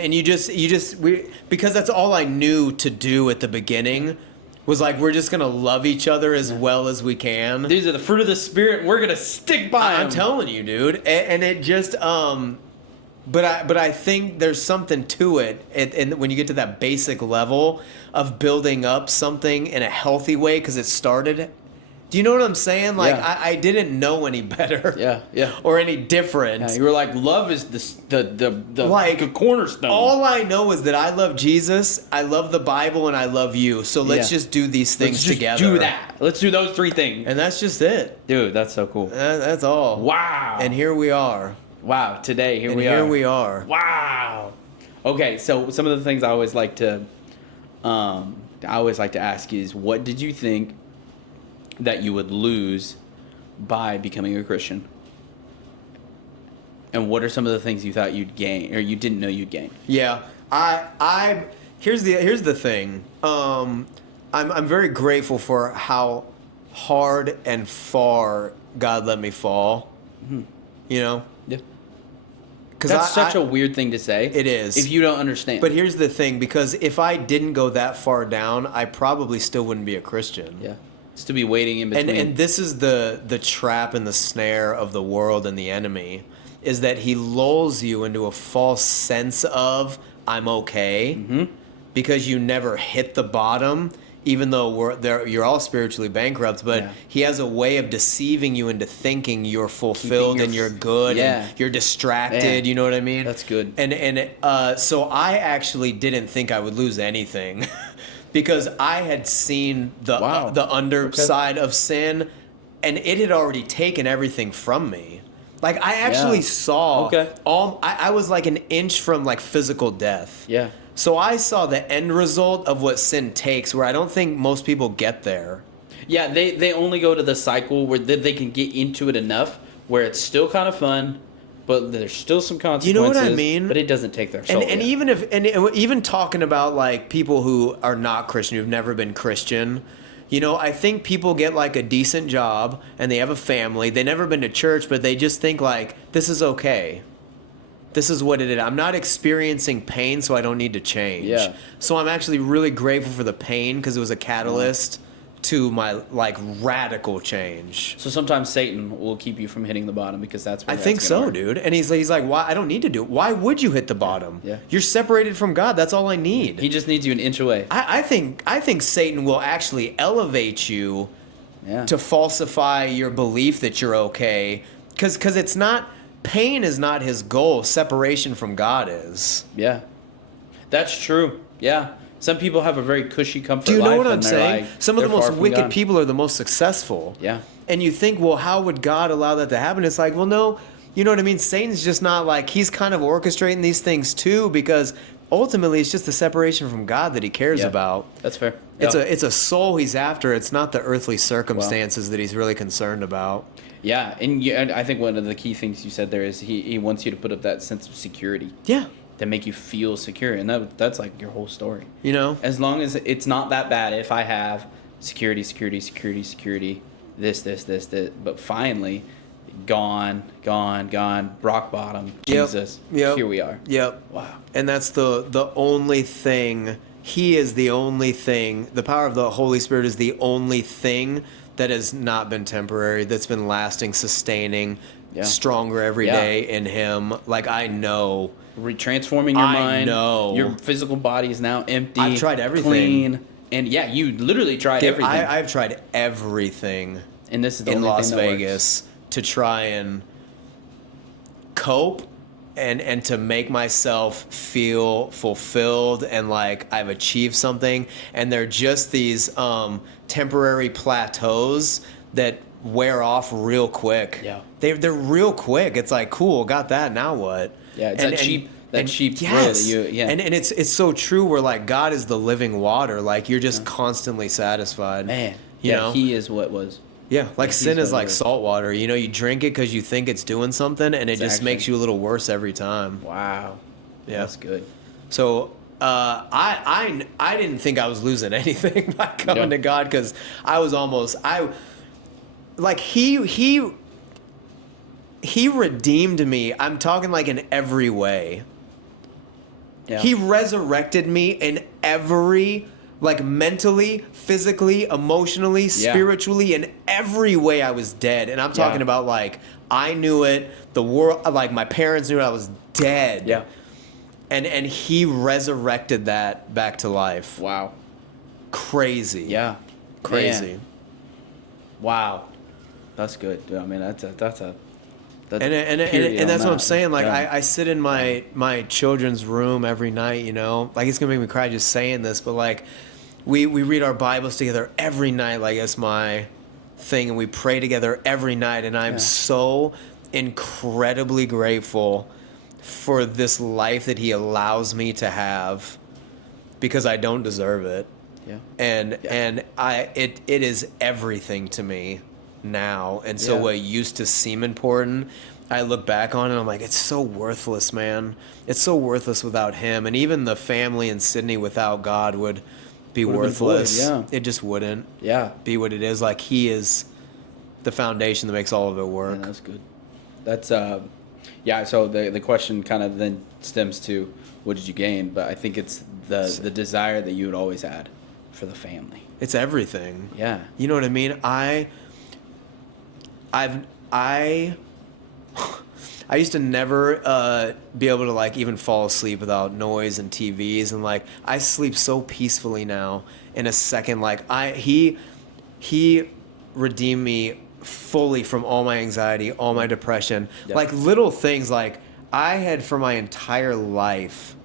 because that's all I knew to do at the beginning. Was like, we're just going to love each other as well as we can. These are the fruit of the Spirit, and we're going to stick by them. I'm telling you, dude. And it just, but I think there's something to it. And when you get to that basic level of building up something in a healthy way, because it started. Do you know what I'm saying? Like, yeah. I didn't know any better. Yeah. Or any different. Yeah, you were like, love is the cornerstone. All I know is that I love Jesus, I love the Bible, and I love you. So let's just do these things together. Do that. Let's do those 3 things. And that's just it. Dude, that's so cool. That's all. Wow. And here we are. Wow. Today, here we are. Wow. Okay, so some of the things I always like to ask you is, what did you think that you would lose by becoming a Christian? And what are some of the things you thought you'd gain or you didn't know you'd gain? Yeah. Here's the thing. I'm very grateful for how hard and far God let me fall. Mm-hmm. You know? Yeah. That's such a weird thing to say. It is. If you don't understand. But here's the thing, because if I didn't go that far down, I probably still wouldn't be a Christian. Yeah. It's to be waiting in between. And this is the trap and the snare of the world and the enemy, is that he lulls you into a false sense of, I'm okay, because you never hit the bottom, even though you're all spiritually bankrupt, but he has a way of deceiving you into thinking you're fulfilled and you're good and you're distracted, you know what I mean? That's good. And so I actually didn't think I would lose anything. because I had seen the underside of sin, and it had already taken everything from me. Like I actually saw I was like an inch from like physical death. Yeah. So I saw the end result of what sin takes, where I don't think most people get there. Yeah, they only go to the cycle where they can get into it enough where it's still kind of fun, but there's still some consequences. You know what I mean? But it doesn't take their soul. And even talking about like people who are not Christian, who've never been Christian, you know, I think people get like a decent job and they have a family. They've never been to church, but they just think like, this is okay. This is what it is. I'm not experiencing pain, so I don't need to change. Yeah. So I'm actually really grateful for the pain because it was a catalyst to my like radical change. So sometimes Satan will keep you from hitting the bottom because that's where I think so, dude. And he's like, why? I don't need to do it. Why would you hit the bottom? Yeah. You're separated from God. That's all I need. He just needs you an inch away. I think Satan will actually elevate you to falsify your belief that you're okay. Because it's not, pain is not his goal. Separation from God is. Yeah. That's true. Yeah. Some people have a very cushy comfort life. Do you know what I'm saying? Like, some of the most wicked God. people are the most successful. Yeah. And you think, well, how would God allow that to happen? It's like, well, no, you know what I mean? Satan's just not like, he's kind of orchestrating these things too, because ultimately it's just the separation from God that he cares about. That's fair. It's a soul he's after. It's not the earthly circumstances that he's really concerned about. Yeah, and I think one of the key things you said there is he wants you to put up that sense of security. Yeah. To make you feel secure, and that's like your whole story. You know? As long as it's not that bad, if I have security, this, but finally, gone, rock bottom, Jesus, here we are. Yep. Wow. And that's the only thing, he is the only thing, the power of the Holy Spirit is the only thing that has not been temporary, that's been lasting, sustaining, stronger every day in him. Like, I know. Transforming your mind. I know. Your physical body is now empty. I've tried everything. Clean. And yeah, you literally tried everything. I've tried everything and this is the in only Las thing that Vegas works. To try and cope and to make myself feel fulfilled and like I've achieved something. And they're just these temporary plateaus that wear off real quick. Yeah. They're real quick. It's like, cool, got that, now what? Yeah, it's that cheap thrill that you, And it's so true where like God is the living water. Like you're just constantly satisfied. Man. You know? He is what was. Yeah, like sin is like salt water. You know, you drink it because you think it's doing something, and it just makes you a little worse every time. Wow. Yeah. That's good. So I didn't think I was losing anything by coming to God, because I was almost He redeemed me. I'm talking like in every way. Yeah. He resurrected me in every, like mentally, physically, emotionally, spiritually, in every way I was dead. And I'm talking about like, I knew it, the world, like my parents knew I was dead. Yeah. And he resurrected that back to life. Wow. Crazy. Yeah. Crazy. Man. Wow. That's good. Dude, I mean, that's and that's what I'm saying. Like I sit in my children's room every night, you know, like it's gonna make me cry just saying this, but like we read our Bibles together every night, like it's my thing, and we pray together every night, and I'm so incredibly grateful for this life that he allows me to have, because I don't deserve it. Yeah. And it is everything to me now. And so what used to seem important, I look back on it and I'm like, it's so worthless, man. It's so worthless without him. And even the family in Sydney without God would be worthless. It just wouldn't be what it is. Like he is the foundation that makes all of it work. Yeah, that's good. That's so the question kind of then stems to what did you gain? But I think it's the desire that you had always had for the family. It's everything. Yeah. You know what I mean? I used to never be able to like even fall asleep without noise and TVs, and like I sleep so peacefully now in a second. Like he redeemed me fully from all my anxiety, all my depression, like little things. Like I had for my entire life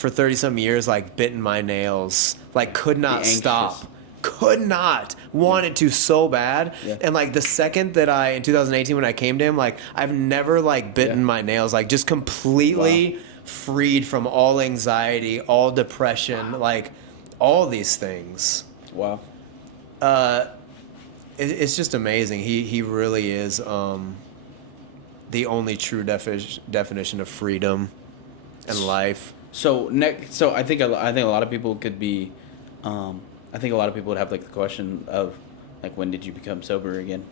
for 30-something years, like, bitten my nails. Like, could not stop. Could not. Wanted to so bad. Yeah. And, like, the second that in 2018, when I came to him, like, I've never, like, bitten my nails. Like, just completely freed from all anxiety, all depression, like, all these things. Wow. It's just amazing. He really is the only true definition of freedom and life. So I think a lot of people could be, I think a lot of people would have like the question of, like, when did you become sober again?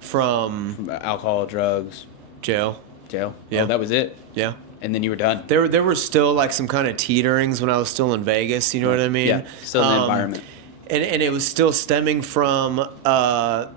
From alcohol, drugs, jail. Yeah, Oh, that was it. Yeah. And then you were done. There were still like some kind of teeterings when I was still in Vegas. You know what I mean? Yeah. Still in the environment. And it was still stemming from. I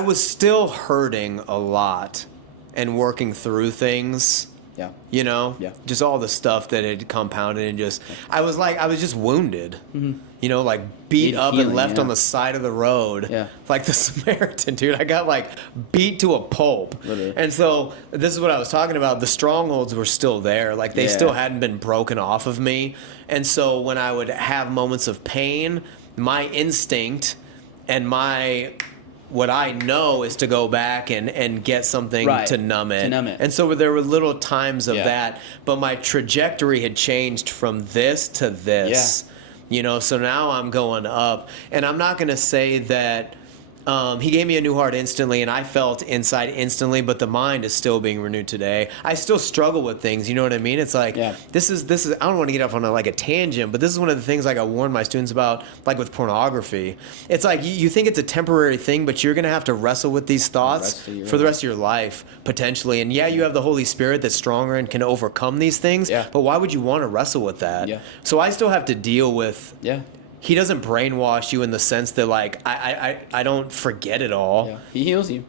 was still hurting a lot and working through things. Yeah. You know? Yeah. Just all the stuff that had compounded and just, I was just wounded. Mm-hmm. You know, like beat up and left on the side of the road. Yeah. Like the Samaritan, dude. I got like beat to a pulp. Literally. And so this is what I was talking about. The strongholds were still there. Like they still hadn't been broken off of me. And so when I would have moments of pain, my instinct and what I know is to go back and get something to numb it. And so there were little times of that, but my trajectory had changed from this to this. You know, so now I'm going up. And I'm not going to say that he gave me a new heart instantly, and I felt inside instantly, but the mind is still being renewed today. I still struggle with things, you know what I mean? It's like, this is I don't want to get off on a tangent, but this is one of the things like I warn my students about, like with pornography. It's like you think it's a temporary thing, but you're going to have to wrestle with these thoughts for the rest of your life, potentially. And you have the Holy Spirit that's stronger and can overcome these things, but why would you want to wrestle with that? So I still have to deal with... He doesn't brainwash you in the sense that, like, I don't forget it all. Yeah. He heals you.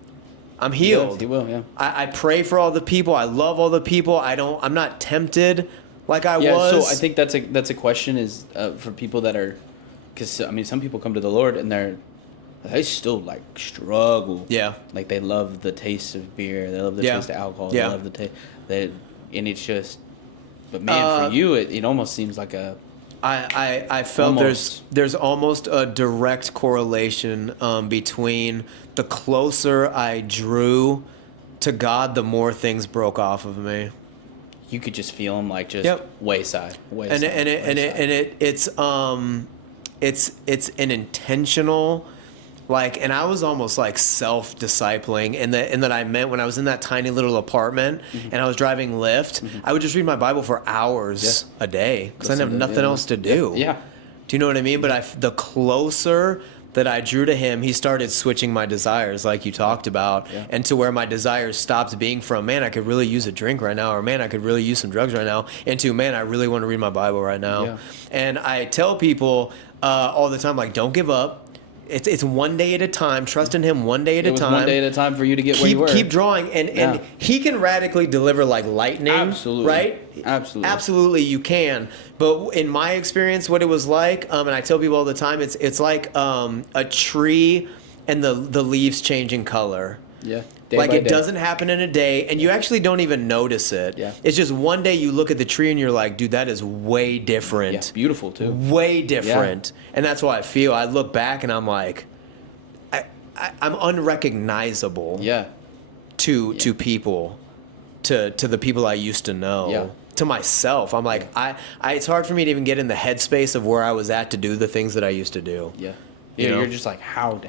I'm healed. He will, yeah. I pray for all the people. I love all the people. I'm not tempted like I was. Yeah, so I think that's a question is for people that are, because, I mean, some people come to the Lord and they still, like, struggle. Yeah. Like, they love the taste of beer. They love the taste of alcohol. They love the taste. And it's just, but man, for you, it almost seems like a... I felt there's almost a direct correlation between the closer I drew to God, the more things broke off of me. You could just feel them like just wayside. And it's an intentional, like, and I was almost like self-discipling in that I meant when I was in that tiny little apartment and I was driving Lyft, I would just read my Bible for hours a day because I didn't have nothing else to do. Yeah. Do you know what I mean? But the closer that I drew to him, he started switching my desires, like you talked about, and to where my desires stopped being from, man, I could really use a drink right now, or man, I could really use some drugs right now, into, man, I really want to read my Bible right now. Yeah. And I tell people all the time, like, don't give up. It's one day at a time. Trust in him one day at a time. One day at a time for you to get where you were. Keep drawing. And he can radically deliver like lightning. Absolutely. Right? Absolutely you can. But in my experience, what it was like, and I tell people all the time, it's like a tree and the leaves changing color. Yeah. Like it doesn't happen in a day, and you actually don't even notice it. Yeah. It's just one day you look at the tree and you're like, dude, that is way different. Yeah, beautiful too. Way different. Yeah. And that's why I feel. I look back and I'm like, I'm unrecognizable. Yeah. To people, to the people I used to know. Yeah. To myself, I'm like, it's hard for me to even get in the headspace of where I was at to do the things that I used to do. Yeah. You're just like, how?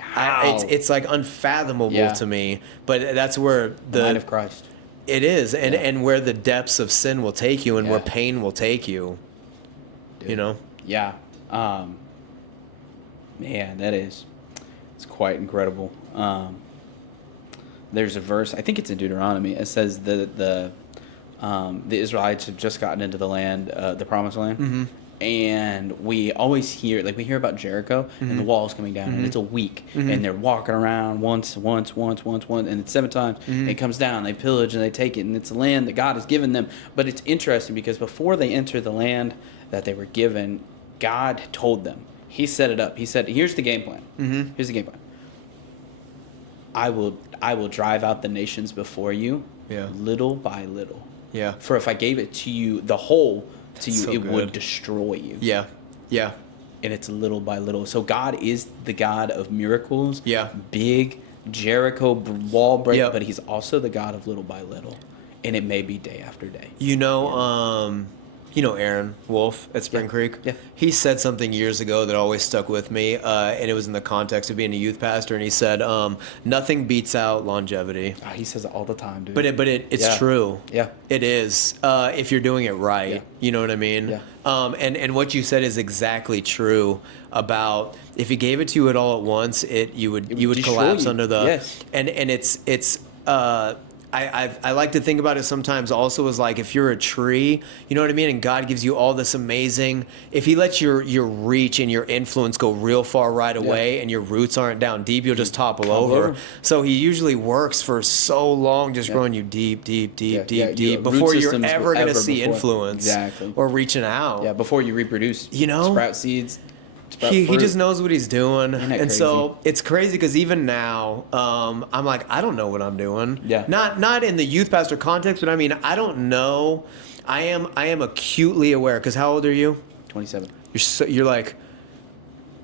It's like unfathomable to me, but that's where the mind of Christ. It is, and where the depths of sin will take you, and where pain will take you. Dude. You know? Yeah. Man, it's quite incredible. There's a verse, I think it's in Deuteronomy. It says the Israelites have just gotten into the land, the Promised Land. Mm-hmm. And we always hear about Jericho and the walls coming down, and it's a week, and they're walking around once, and it's 7 times. And it comes down, they pillage and they take it, and it's a land that God has given them. But it's interesting because before they enter the land that they were given, God told them. He set it up. He said, "Here's the game plan. Here's the game plan. I will drive out the nations before you, little by little." Yeah. For if I gave it to you, the whole to you, So it good. would destroy you. Yeah. Yeah. And it's little by little. So God is the God of miracles. Yeah. Big Jericho wall break, Yep. but he's also the God of little by little. And it may be day after day. You know Aaron Wolf at Spring Creek? Yeah. He said something years ago that always stuck with me, and it was in the context of being a youth pastor, and he said, nothing beats out longevity. Oh, he says it all the time, dude. But it's true. Yeah. It is, if you're doing it right. Yeah. You know what I mean? Yeah. And what you said is exactly true about if he gave it to you at all at once, you would destroy collapse you. under the Yes. and it's I like to think about it sometimes also as like if you're a tree, you know what I mean, and God gives you all this amazing. If He lets your reach and your influence go real far right away, and your roots aren't down deep, you'll just topple over. So He usually works for so long, just growing you deep before you're ever going to see influence or reaching out. Yeah, before you reproduce, you know, sprout seeds. He just knows what he's doing. And crazy? So it's crazy because even now, I'm like, I don't know what I'm doing. Yeah. Not in the youth pastor context, but I mean, I don't know. I am acutely aware. Because how old are you? 27. You're like,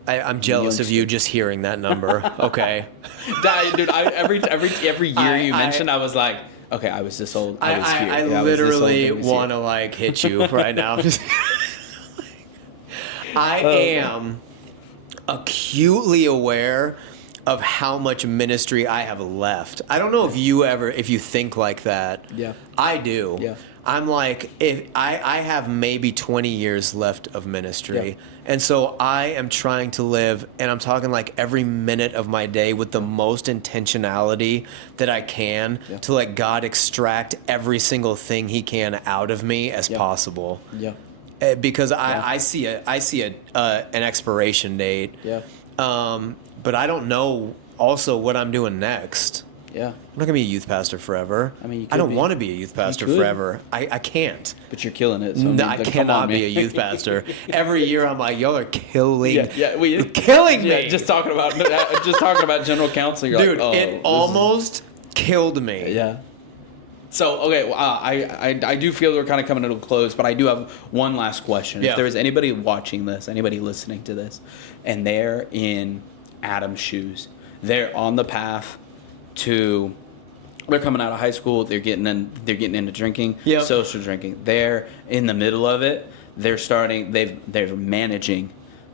I'm jealous of you just hearing that number. Okay. Dude, every year you mentioned, I was like, okay, I was this old. I literally want to like hit you right now. I am acutely aware of how much ministry I have left. I don't know if you think like that. Yeah. I do. Yeah. I'm like, if I have maybe 20 years left of ministry. Yeah. And so I am trying to live, and I'm talking like every minute of my day with the most intentionality that I can to let God extract every single thing He can out of me as possible. Yeah. Because I see an expiration date. Yeah. But I don't know also what I'm doing next. Yeah. I'm not gonna be a youth pastor forever. I mean, you I don't could want to be a youth pastor forever. I can't. But you're killing it. So No, I cannot be a youth pastor. Every year I'm like, y'all are killing. You're killing me. Just talking about general counsel. You're Dude, like, oh, it almost killed me. Yeah. So, okay, well, I do feel we're kind of coming to a close, but I do have one last question. Yeah. If there is anybody watching this, anybody listening to this, and they're in Adam's shoes, they're on the path to, they're coming out of high school, they're getting into drinking, social drinking. They're in the middle of it. They're managing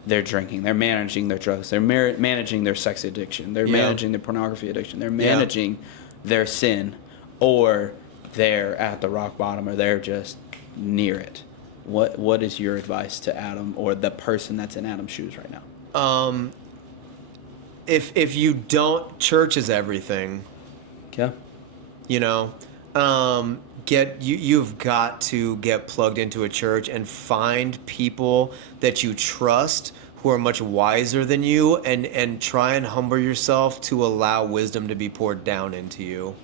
their drinking. They're managing their drugs. They're managing their sex addiction. They're managing their pornography addiction. They're managing their sin, or they're at the rock bottom, or they're just near it. What is your advice to Adam, or the person that's in Adam's shoes right now? If you don't, church is everything. Yeah. You know, you've got to get plugged into a church and find people that you trust who are much wiser than you, and try and humble yourself to allow wisdom to be poured down into you.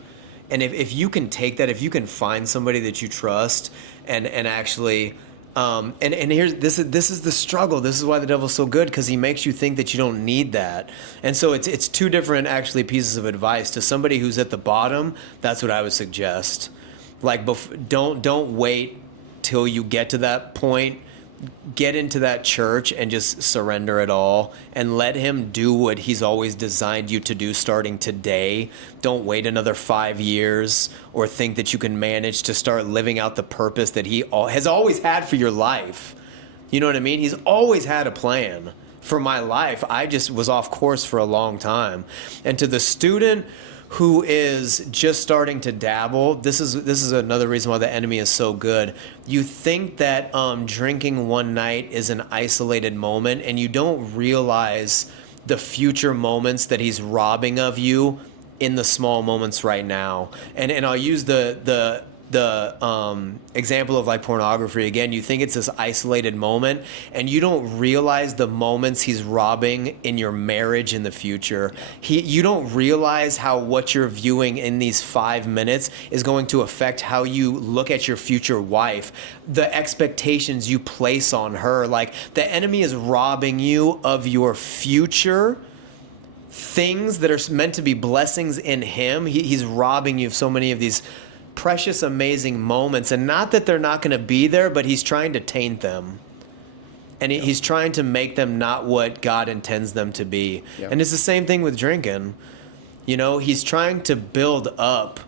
And if you can take that, if you can find somebody that you trust and actually, and here's this is the struggle. This is why the devil's so good, because he makes you think that you don't need that. And so it's two different actually pieces of advice. To somebody who's at the bottom, that's what I would suggest. Like, don't wait till you get to that point. Get into that church and just surrender it all and let Him do what He's always designed you to do starting today. Don't wait another 5 years or think that you can manage to start living out the purpose that He has always had for your life. You know what I mean? He's always had a plan for my life. I just was off course for a long time. And to the student who is just starting to dabble, this is another reason why the enemy is so good. You think that drinking one night is an isolated moment, and you don't realize the future moments that he's robbing of you in the small moments right now. And I'll use the example of like pornography again. You think it's this isolated moment, and you don't realize the moments he's robbing in your marriage in the future. You don't realize how what you're viewing in these 5 minutes is going to affect how you look at your future wife, the expectations you place on her. Like, the enemy is robbing you of your future things that are meant to be blessings in him. He's robbing you of so many of these precious, amazing moments. And not that they're not going to be there, but he's trying to taint them. And he's trying to make them not what God intends them to be. Yep. And it's the same thing with drinking. You know, he's trying to build up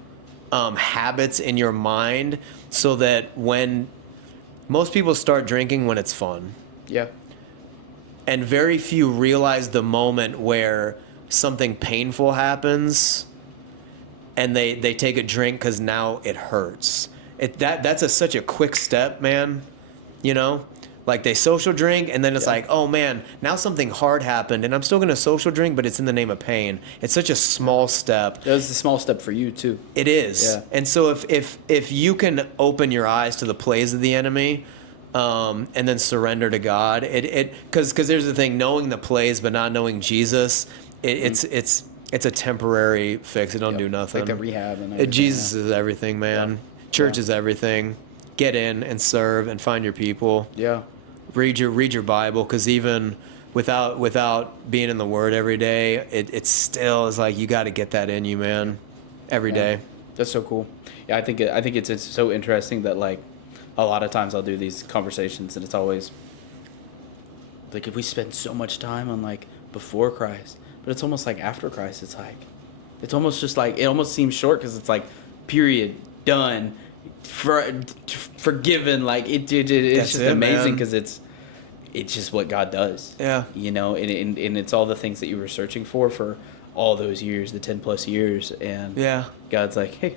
habits in your mind so that when most people start drinking when it's fun. Yeah. And very few realize the moment where something painful happens and they take a drink because now it hurts. That's such a quick step, man. You know? Like they social drink and then it's like, oh man, now something hard happened and I'm still going to social drink, but it's in the name of pain. It's such a small step. It was a small step for you too. It is. Yeah. And so if you can open your eyes to the plays of the enemy, and then surrender to God, because there's the thing, knowing the plays but not knowing Jesus, it's a temporary fix. It don't do nothing. Like a rehab and everything. Jesus is everything, man. Yeah. Church is everything. Get in and serve and find your people. Yeah. Read your Bible, because even without being in the Word every day, it still is like you got to get that in you, man. Every day. That's so cool. Yeah, I think it's so interesting that like a lot of times I'll do these conversations and it's always like if we spend so much time on like before Christ, but it's almost like after Christ. It's almost just like it almost seems short because it's like period, done, forgiven. Like it's just amazing because it's just what God does. Yeah. You know, and it's all the things that you were searching for all those years, the 10+ years, and God's like, hey,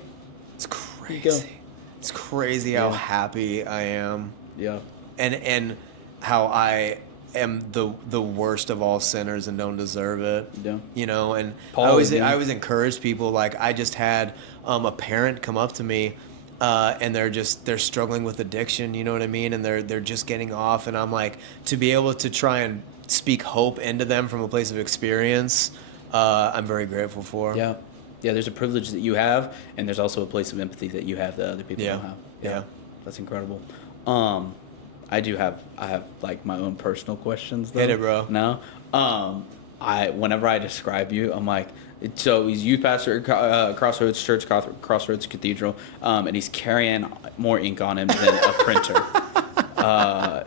it's crazy. It's crazy how happy I am. Yeah. And how I am the worst of all sinners and don't deserve it. Yeah. You know, and Paul I always encourage people. Like I just had a parent come up to me, and they're struggling with addiction. You know what I mean? And they're just getting off. And I'm like, to be able to try and speak hope into them from a place of experience, I'm very grateful for. Yeah. Yeah, there's a privilege that you have, and there's also a place of empathy that you have that other people don't have. Yeah. That's incredible. I have like my own personal questions though. Hit it, bro. No? Whenever I describe you, I'm like, so he's youth pastor at Crossroads Church, Crossroads Cathedral, and he's carrying more ink on him than a printer.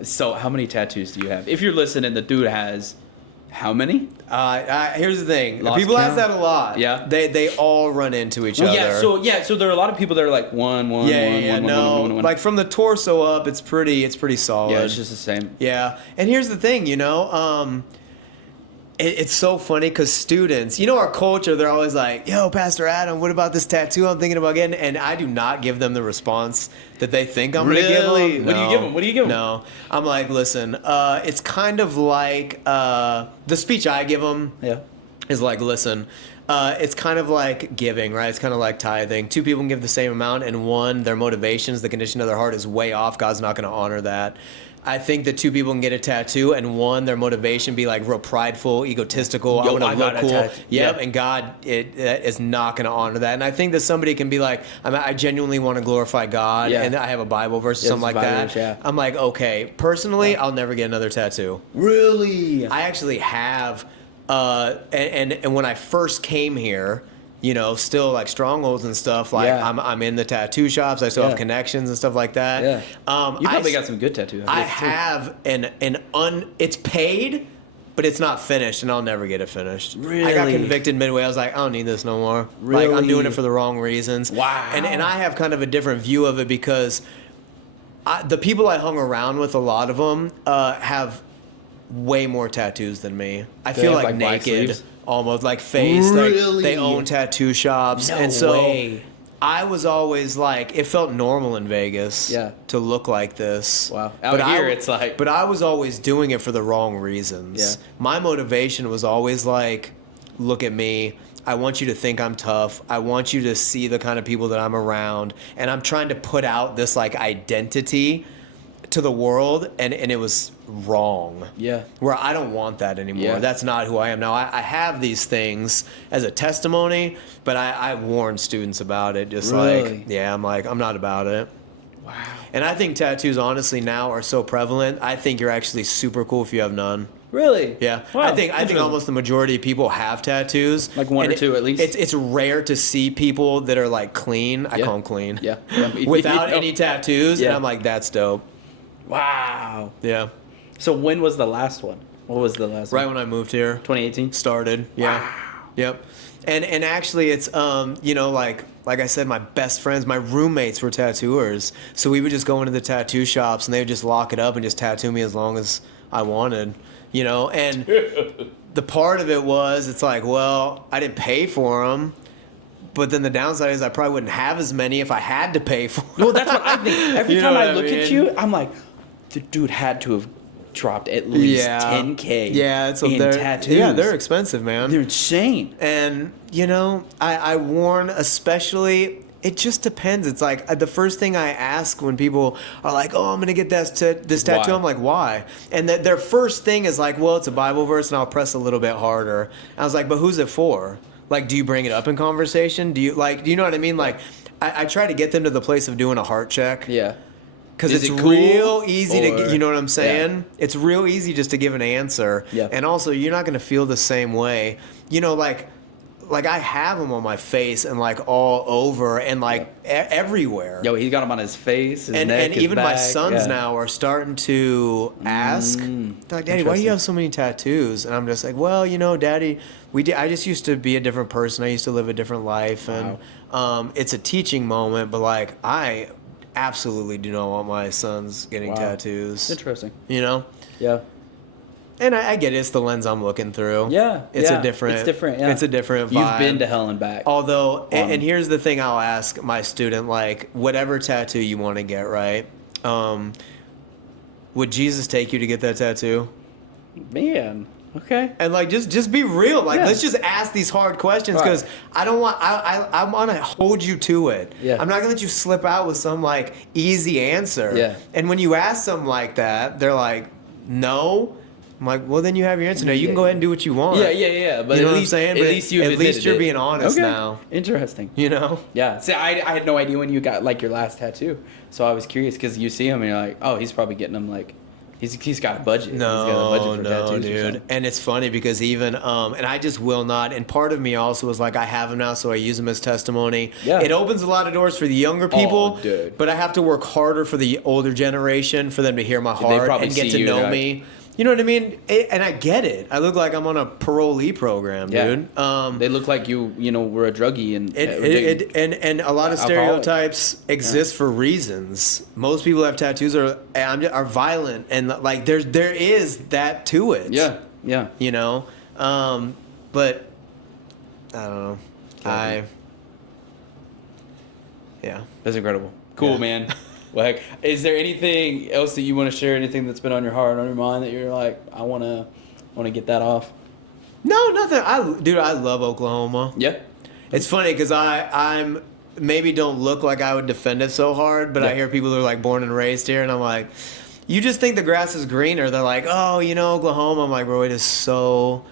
So how many tattoos do you have? If you're listening, the dude has how many? Here's the thing. Lost People count? ask that a lot. Yeah. They all run into each other. So there are a lot of people that are like one. Like from the torso up, it's pretty solid. Yeah, it's just the same. Yeah. And here's the thing, you know, it's so funny because students, you know, our culture, they're always like, yo, Pastor Adam, what about this tattoo I'm thinking about getting? And I do not give them the response that they think I'm going to give them. What do you give them? No. I'm like, listen, it's kind of like the speech I give them is like, listen, it's kind of like giving, right? It's kind of like tithing. Two people can give the same amount, and one, their motivations, the condition of their heart is way off. God's not going to honor that. I think that two people can get a tattoo, and one, their motivation be like real prideful, egotistical. I want to look cool. Yep, and God is not going to honor that. And I think that somebody can be like, I genuinely want to glorify God, and I have a Bible verse or something like that. Yeah. I'm like, okay, personally, I'll never get another tattoo. Really? I actually have, and when I first came here, you know, still like strongholds and stuff. Like I'm in the tattoo shops. I still have connections and stuff like that. Yeah. You probably got some good tattoos. I have it's paid, but it's not finished, and I'll never get it finished. Really? I got convicted midway. I was like, I don't need this no more. Really? Like I'm doing it for the wrong reasons. Wow. And I have kind of a different view of it because the people I hung around with, a lot of them really? Way more tattoos than me. I feel like naked. Almost like face. Really? Like they own tattoo shops. No and so way. I was always like, it felt normal in Vegas to look like this. Wow. Out here, it's like... But I was always doing it for the wrong reasons. Yeah. My motivation was always like, look at me. I want you to think I'm tough. I want you to see the kind of people that I'm around. And I'm trying to put out this like identity to the world, and it was wrong. Yeah. Where I don't want that anymore. Yeah. That's not who I am now. I have these things as a testimony, but I warn students about it. Just like, I'm like, I'm not about it. Wow. And I think tattoos, honestly, now are so prevalent. I think you're actually super cool if you have none. Really? Yeah. Wow, I think almost the majority of people have tattoos. Like one or two at least. It's rare to see people that are like clean. I call them clean. Yeah. Without any tattoos. Yeah. And I'm like, that's dope. Wow. Yeah. So when was the last one? What was the last one? Right when I moved here. 2018? Started. Yeah. Wow. Yep. And actually it's like I said, my best friends, my roommates were tattooers. So we would just go into the tattoo shops and they would just lock it up and just tattoo me as long as I wanted, and the part of it was, it's like, well, I didn't pay for them, but then the downside is I probably wouldn't have as many if I had to pay for them. Well, that's what I think. Every time I look at you, I'm like, the dude had to have dropped at least $10K in tattoos. Yeah, they're expensive, man. They're insane. And, I warn, especially, it just depends. It's like the first thing I ask when people are like, oh, I'm going to get this tattoo. Why? I'm like, why? And their first thing is like, well, it's a Bible verse and I'll press a little bit harder. And I was like, but who's it for? Like, do you bring it up in conversation? Do you know what I mean? Like, I try to get them to the place of doing a heart check. Yeah. Because it's cool, real easy to, you know what I'm saying? Yeah. It's real easy just to give an answer. Yeah. And also, you're not going to feel the same way. Like I have them on my face and like all over and like everywhere. Yo, he's got them on his face, his and neck, his even back. my sons now are starting to ask, they're like, Daddy, why do you have so many tattoos? And I'm just like, well, Daddy, I just used to be a different person. I used to live a different life. And it's a teaching moment, but like I absolutely do not want my sons getting tattoos. Interesting. Yeah. And I get it. It's the lens I'm looking through. Yeah. It's different. Yeah. It's a different vibe. You've been to hell and back. Although, and here's the thing I'll ask my student, like, whatever tattoo you want to get, right? Would Jesus take you to get that tattoo? Man. Okay. And like, just be real. Like, let's just ask these hard questions because I don't want. I want to hold you to it. Yeah. I'm not gonna let you slip out with some like easy answer. Yeah. And when you ask something like that, they're like, no. I'm like, well, then you have your answer now. You can go ahead and do what you want. Yeah. But you know at what least, I'm saying? At least you're being honest now. Interesting. Yeah. See, I had no idea when you got like your last tattoo, so I was curious because you see him and you're like, oh, he's probably getting them like. He's got a budget. No, he's got a budget for tattoos, dude. And it's funny because even and I just will not. And part of me also is like I have them now, so I use them as testimony. Yeah. It opens a lot of doors for the younger people. Oh, dude. But I have to work harder for the older generation for them to hear my heart and get to know me. You know what I mean? And I get it. I look like I'm on a parolee program, dude. They look like you were a druggie and and a lot of stereotypes exist for reasons. Most people who have tattoos are violent, and like there is that to it. Yeah. But I don't know. That's incredible. Cool, man. Well, heck, is there anything else that you want to share? Anything that's been on your heart, on your mind that you're like, I want to get that off? No, nothing. I love Oklahoma. Yeah. It's funny because I'm maybe don't look like I would defend it so hard, but I hear people who are like born and raised here, and I'm like, you just think the grass is greener. They're like, oh, Oklahoma. I'm like, bro, it is so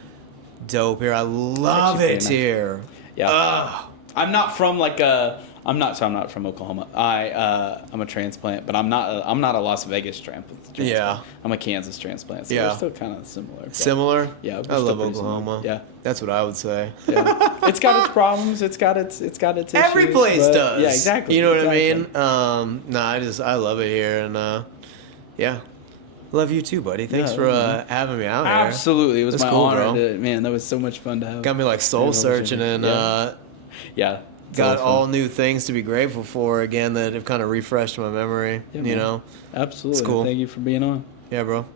dope here. I love it here. Yeah. I'm not from like a. I'm not from Oklahoma. I'm a transplant, but I'm not a Las Vegas transplant. Yeah. I'm a Kansas transplant. So we're still kind of similar. Similar? Yeah. I love Oklahoma. Similar. Yeah. That's what I would say. Yeah. It's got its problems. It's got its issues. Every place does. Yeah, exactly. You know what I mean? I love it here, and yeah. Love you too, buddy. Thanks for having me out here. Absolutely. It was my cool, honor. bro. Man, that was so much fun to have. Got me like soul searching and yeah. Got all new things to be grateful for again that have kind of refreshed my memory. Yeah, Absolutely. It's cool. Thank you for being on. Yeah, bro.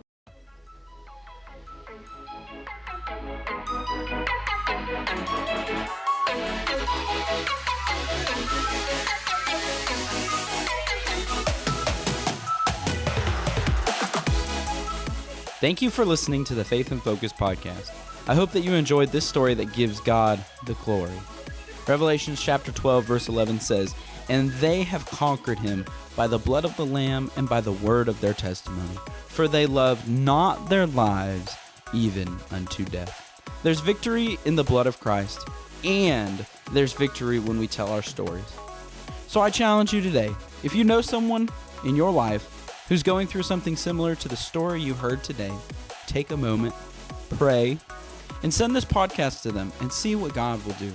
Thank you for listening to the Faith and Focus podcast. I hope that you enjoyed this story that gives God the glory. Revelation chapter 12, verse 11 says, "And they have conquered him by the blood of the Lamb and by the word of their testimony. For they loved not their lives even unto death." There's victory in the blood of Christ, and there's victory when we tell our stories. So I challenge you today, if you know someone in your life who's going through something similar to the story you heard today, take a moment pray, and send this podcast to them and see what God will do.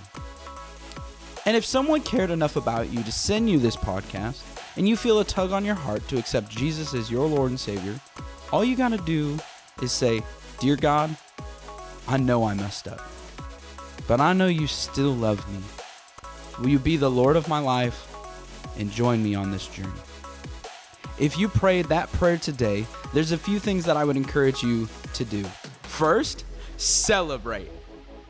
And if someone cared enough about you to send you this podcast, and you feel a tug on your heart to accept Jesus as your Lord and Savior, all you got to do is say, "Dear God, I know I messed up, but I know you still love me. Will you be the Lord of my life and join me on this journey?" If you prayed that prayer today, there's a few things that I would encourage you to do. First, celebrate.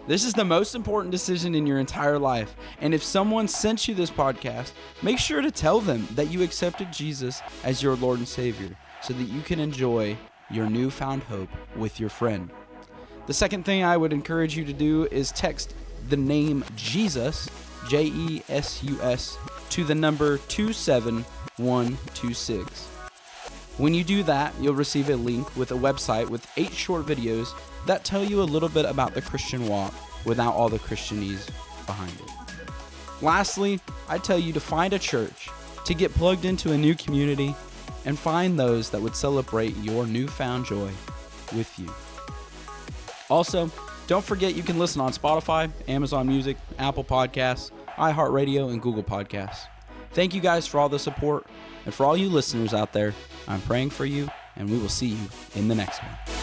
This is the most important decision in your entire life. And if someone sent you this podcast, make sure to tell them that you accepted Jesus as your Lord and Savior so that you can enjoy your newfound hope with your friend. The second thing I would encourage you to do is text the name Jesus, Jesus, to the number 27126. When you do that, you'll receive a link with a website with 8 short videos that tell you a little bit about the Christian walk without all the Christianese behind it. Lastly, I tell you to find a church, to get plugged into a new community, and find those that would celebrate your newfound joy with you. Also, don't forget you can listen on Spotify, Amazon Music, Apple Podcasts, iHeartRadio, and Google Podcasts. Thank you guys for all the support, and for all you listeners out there, I'm praying for you, and we will see you in the next one.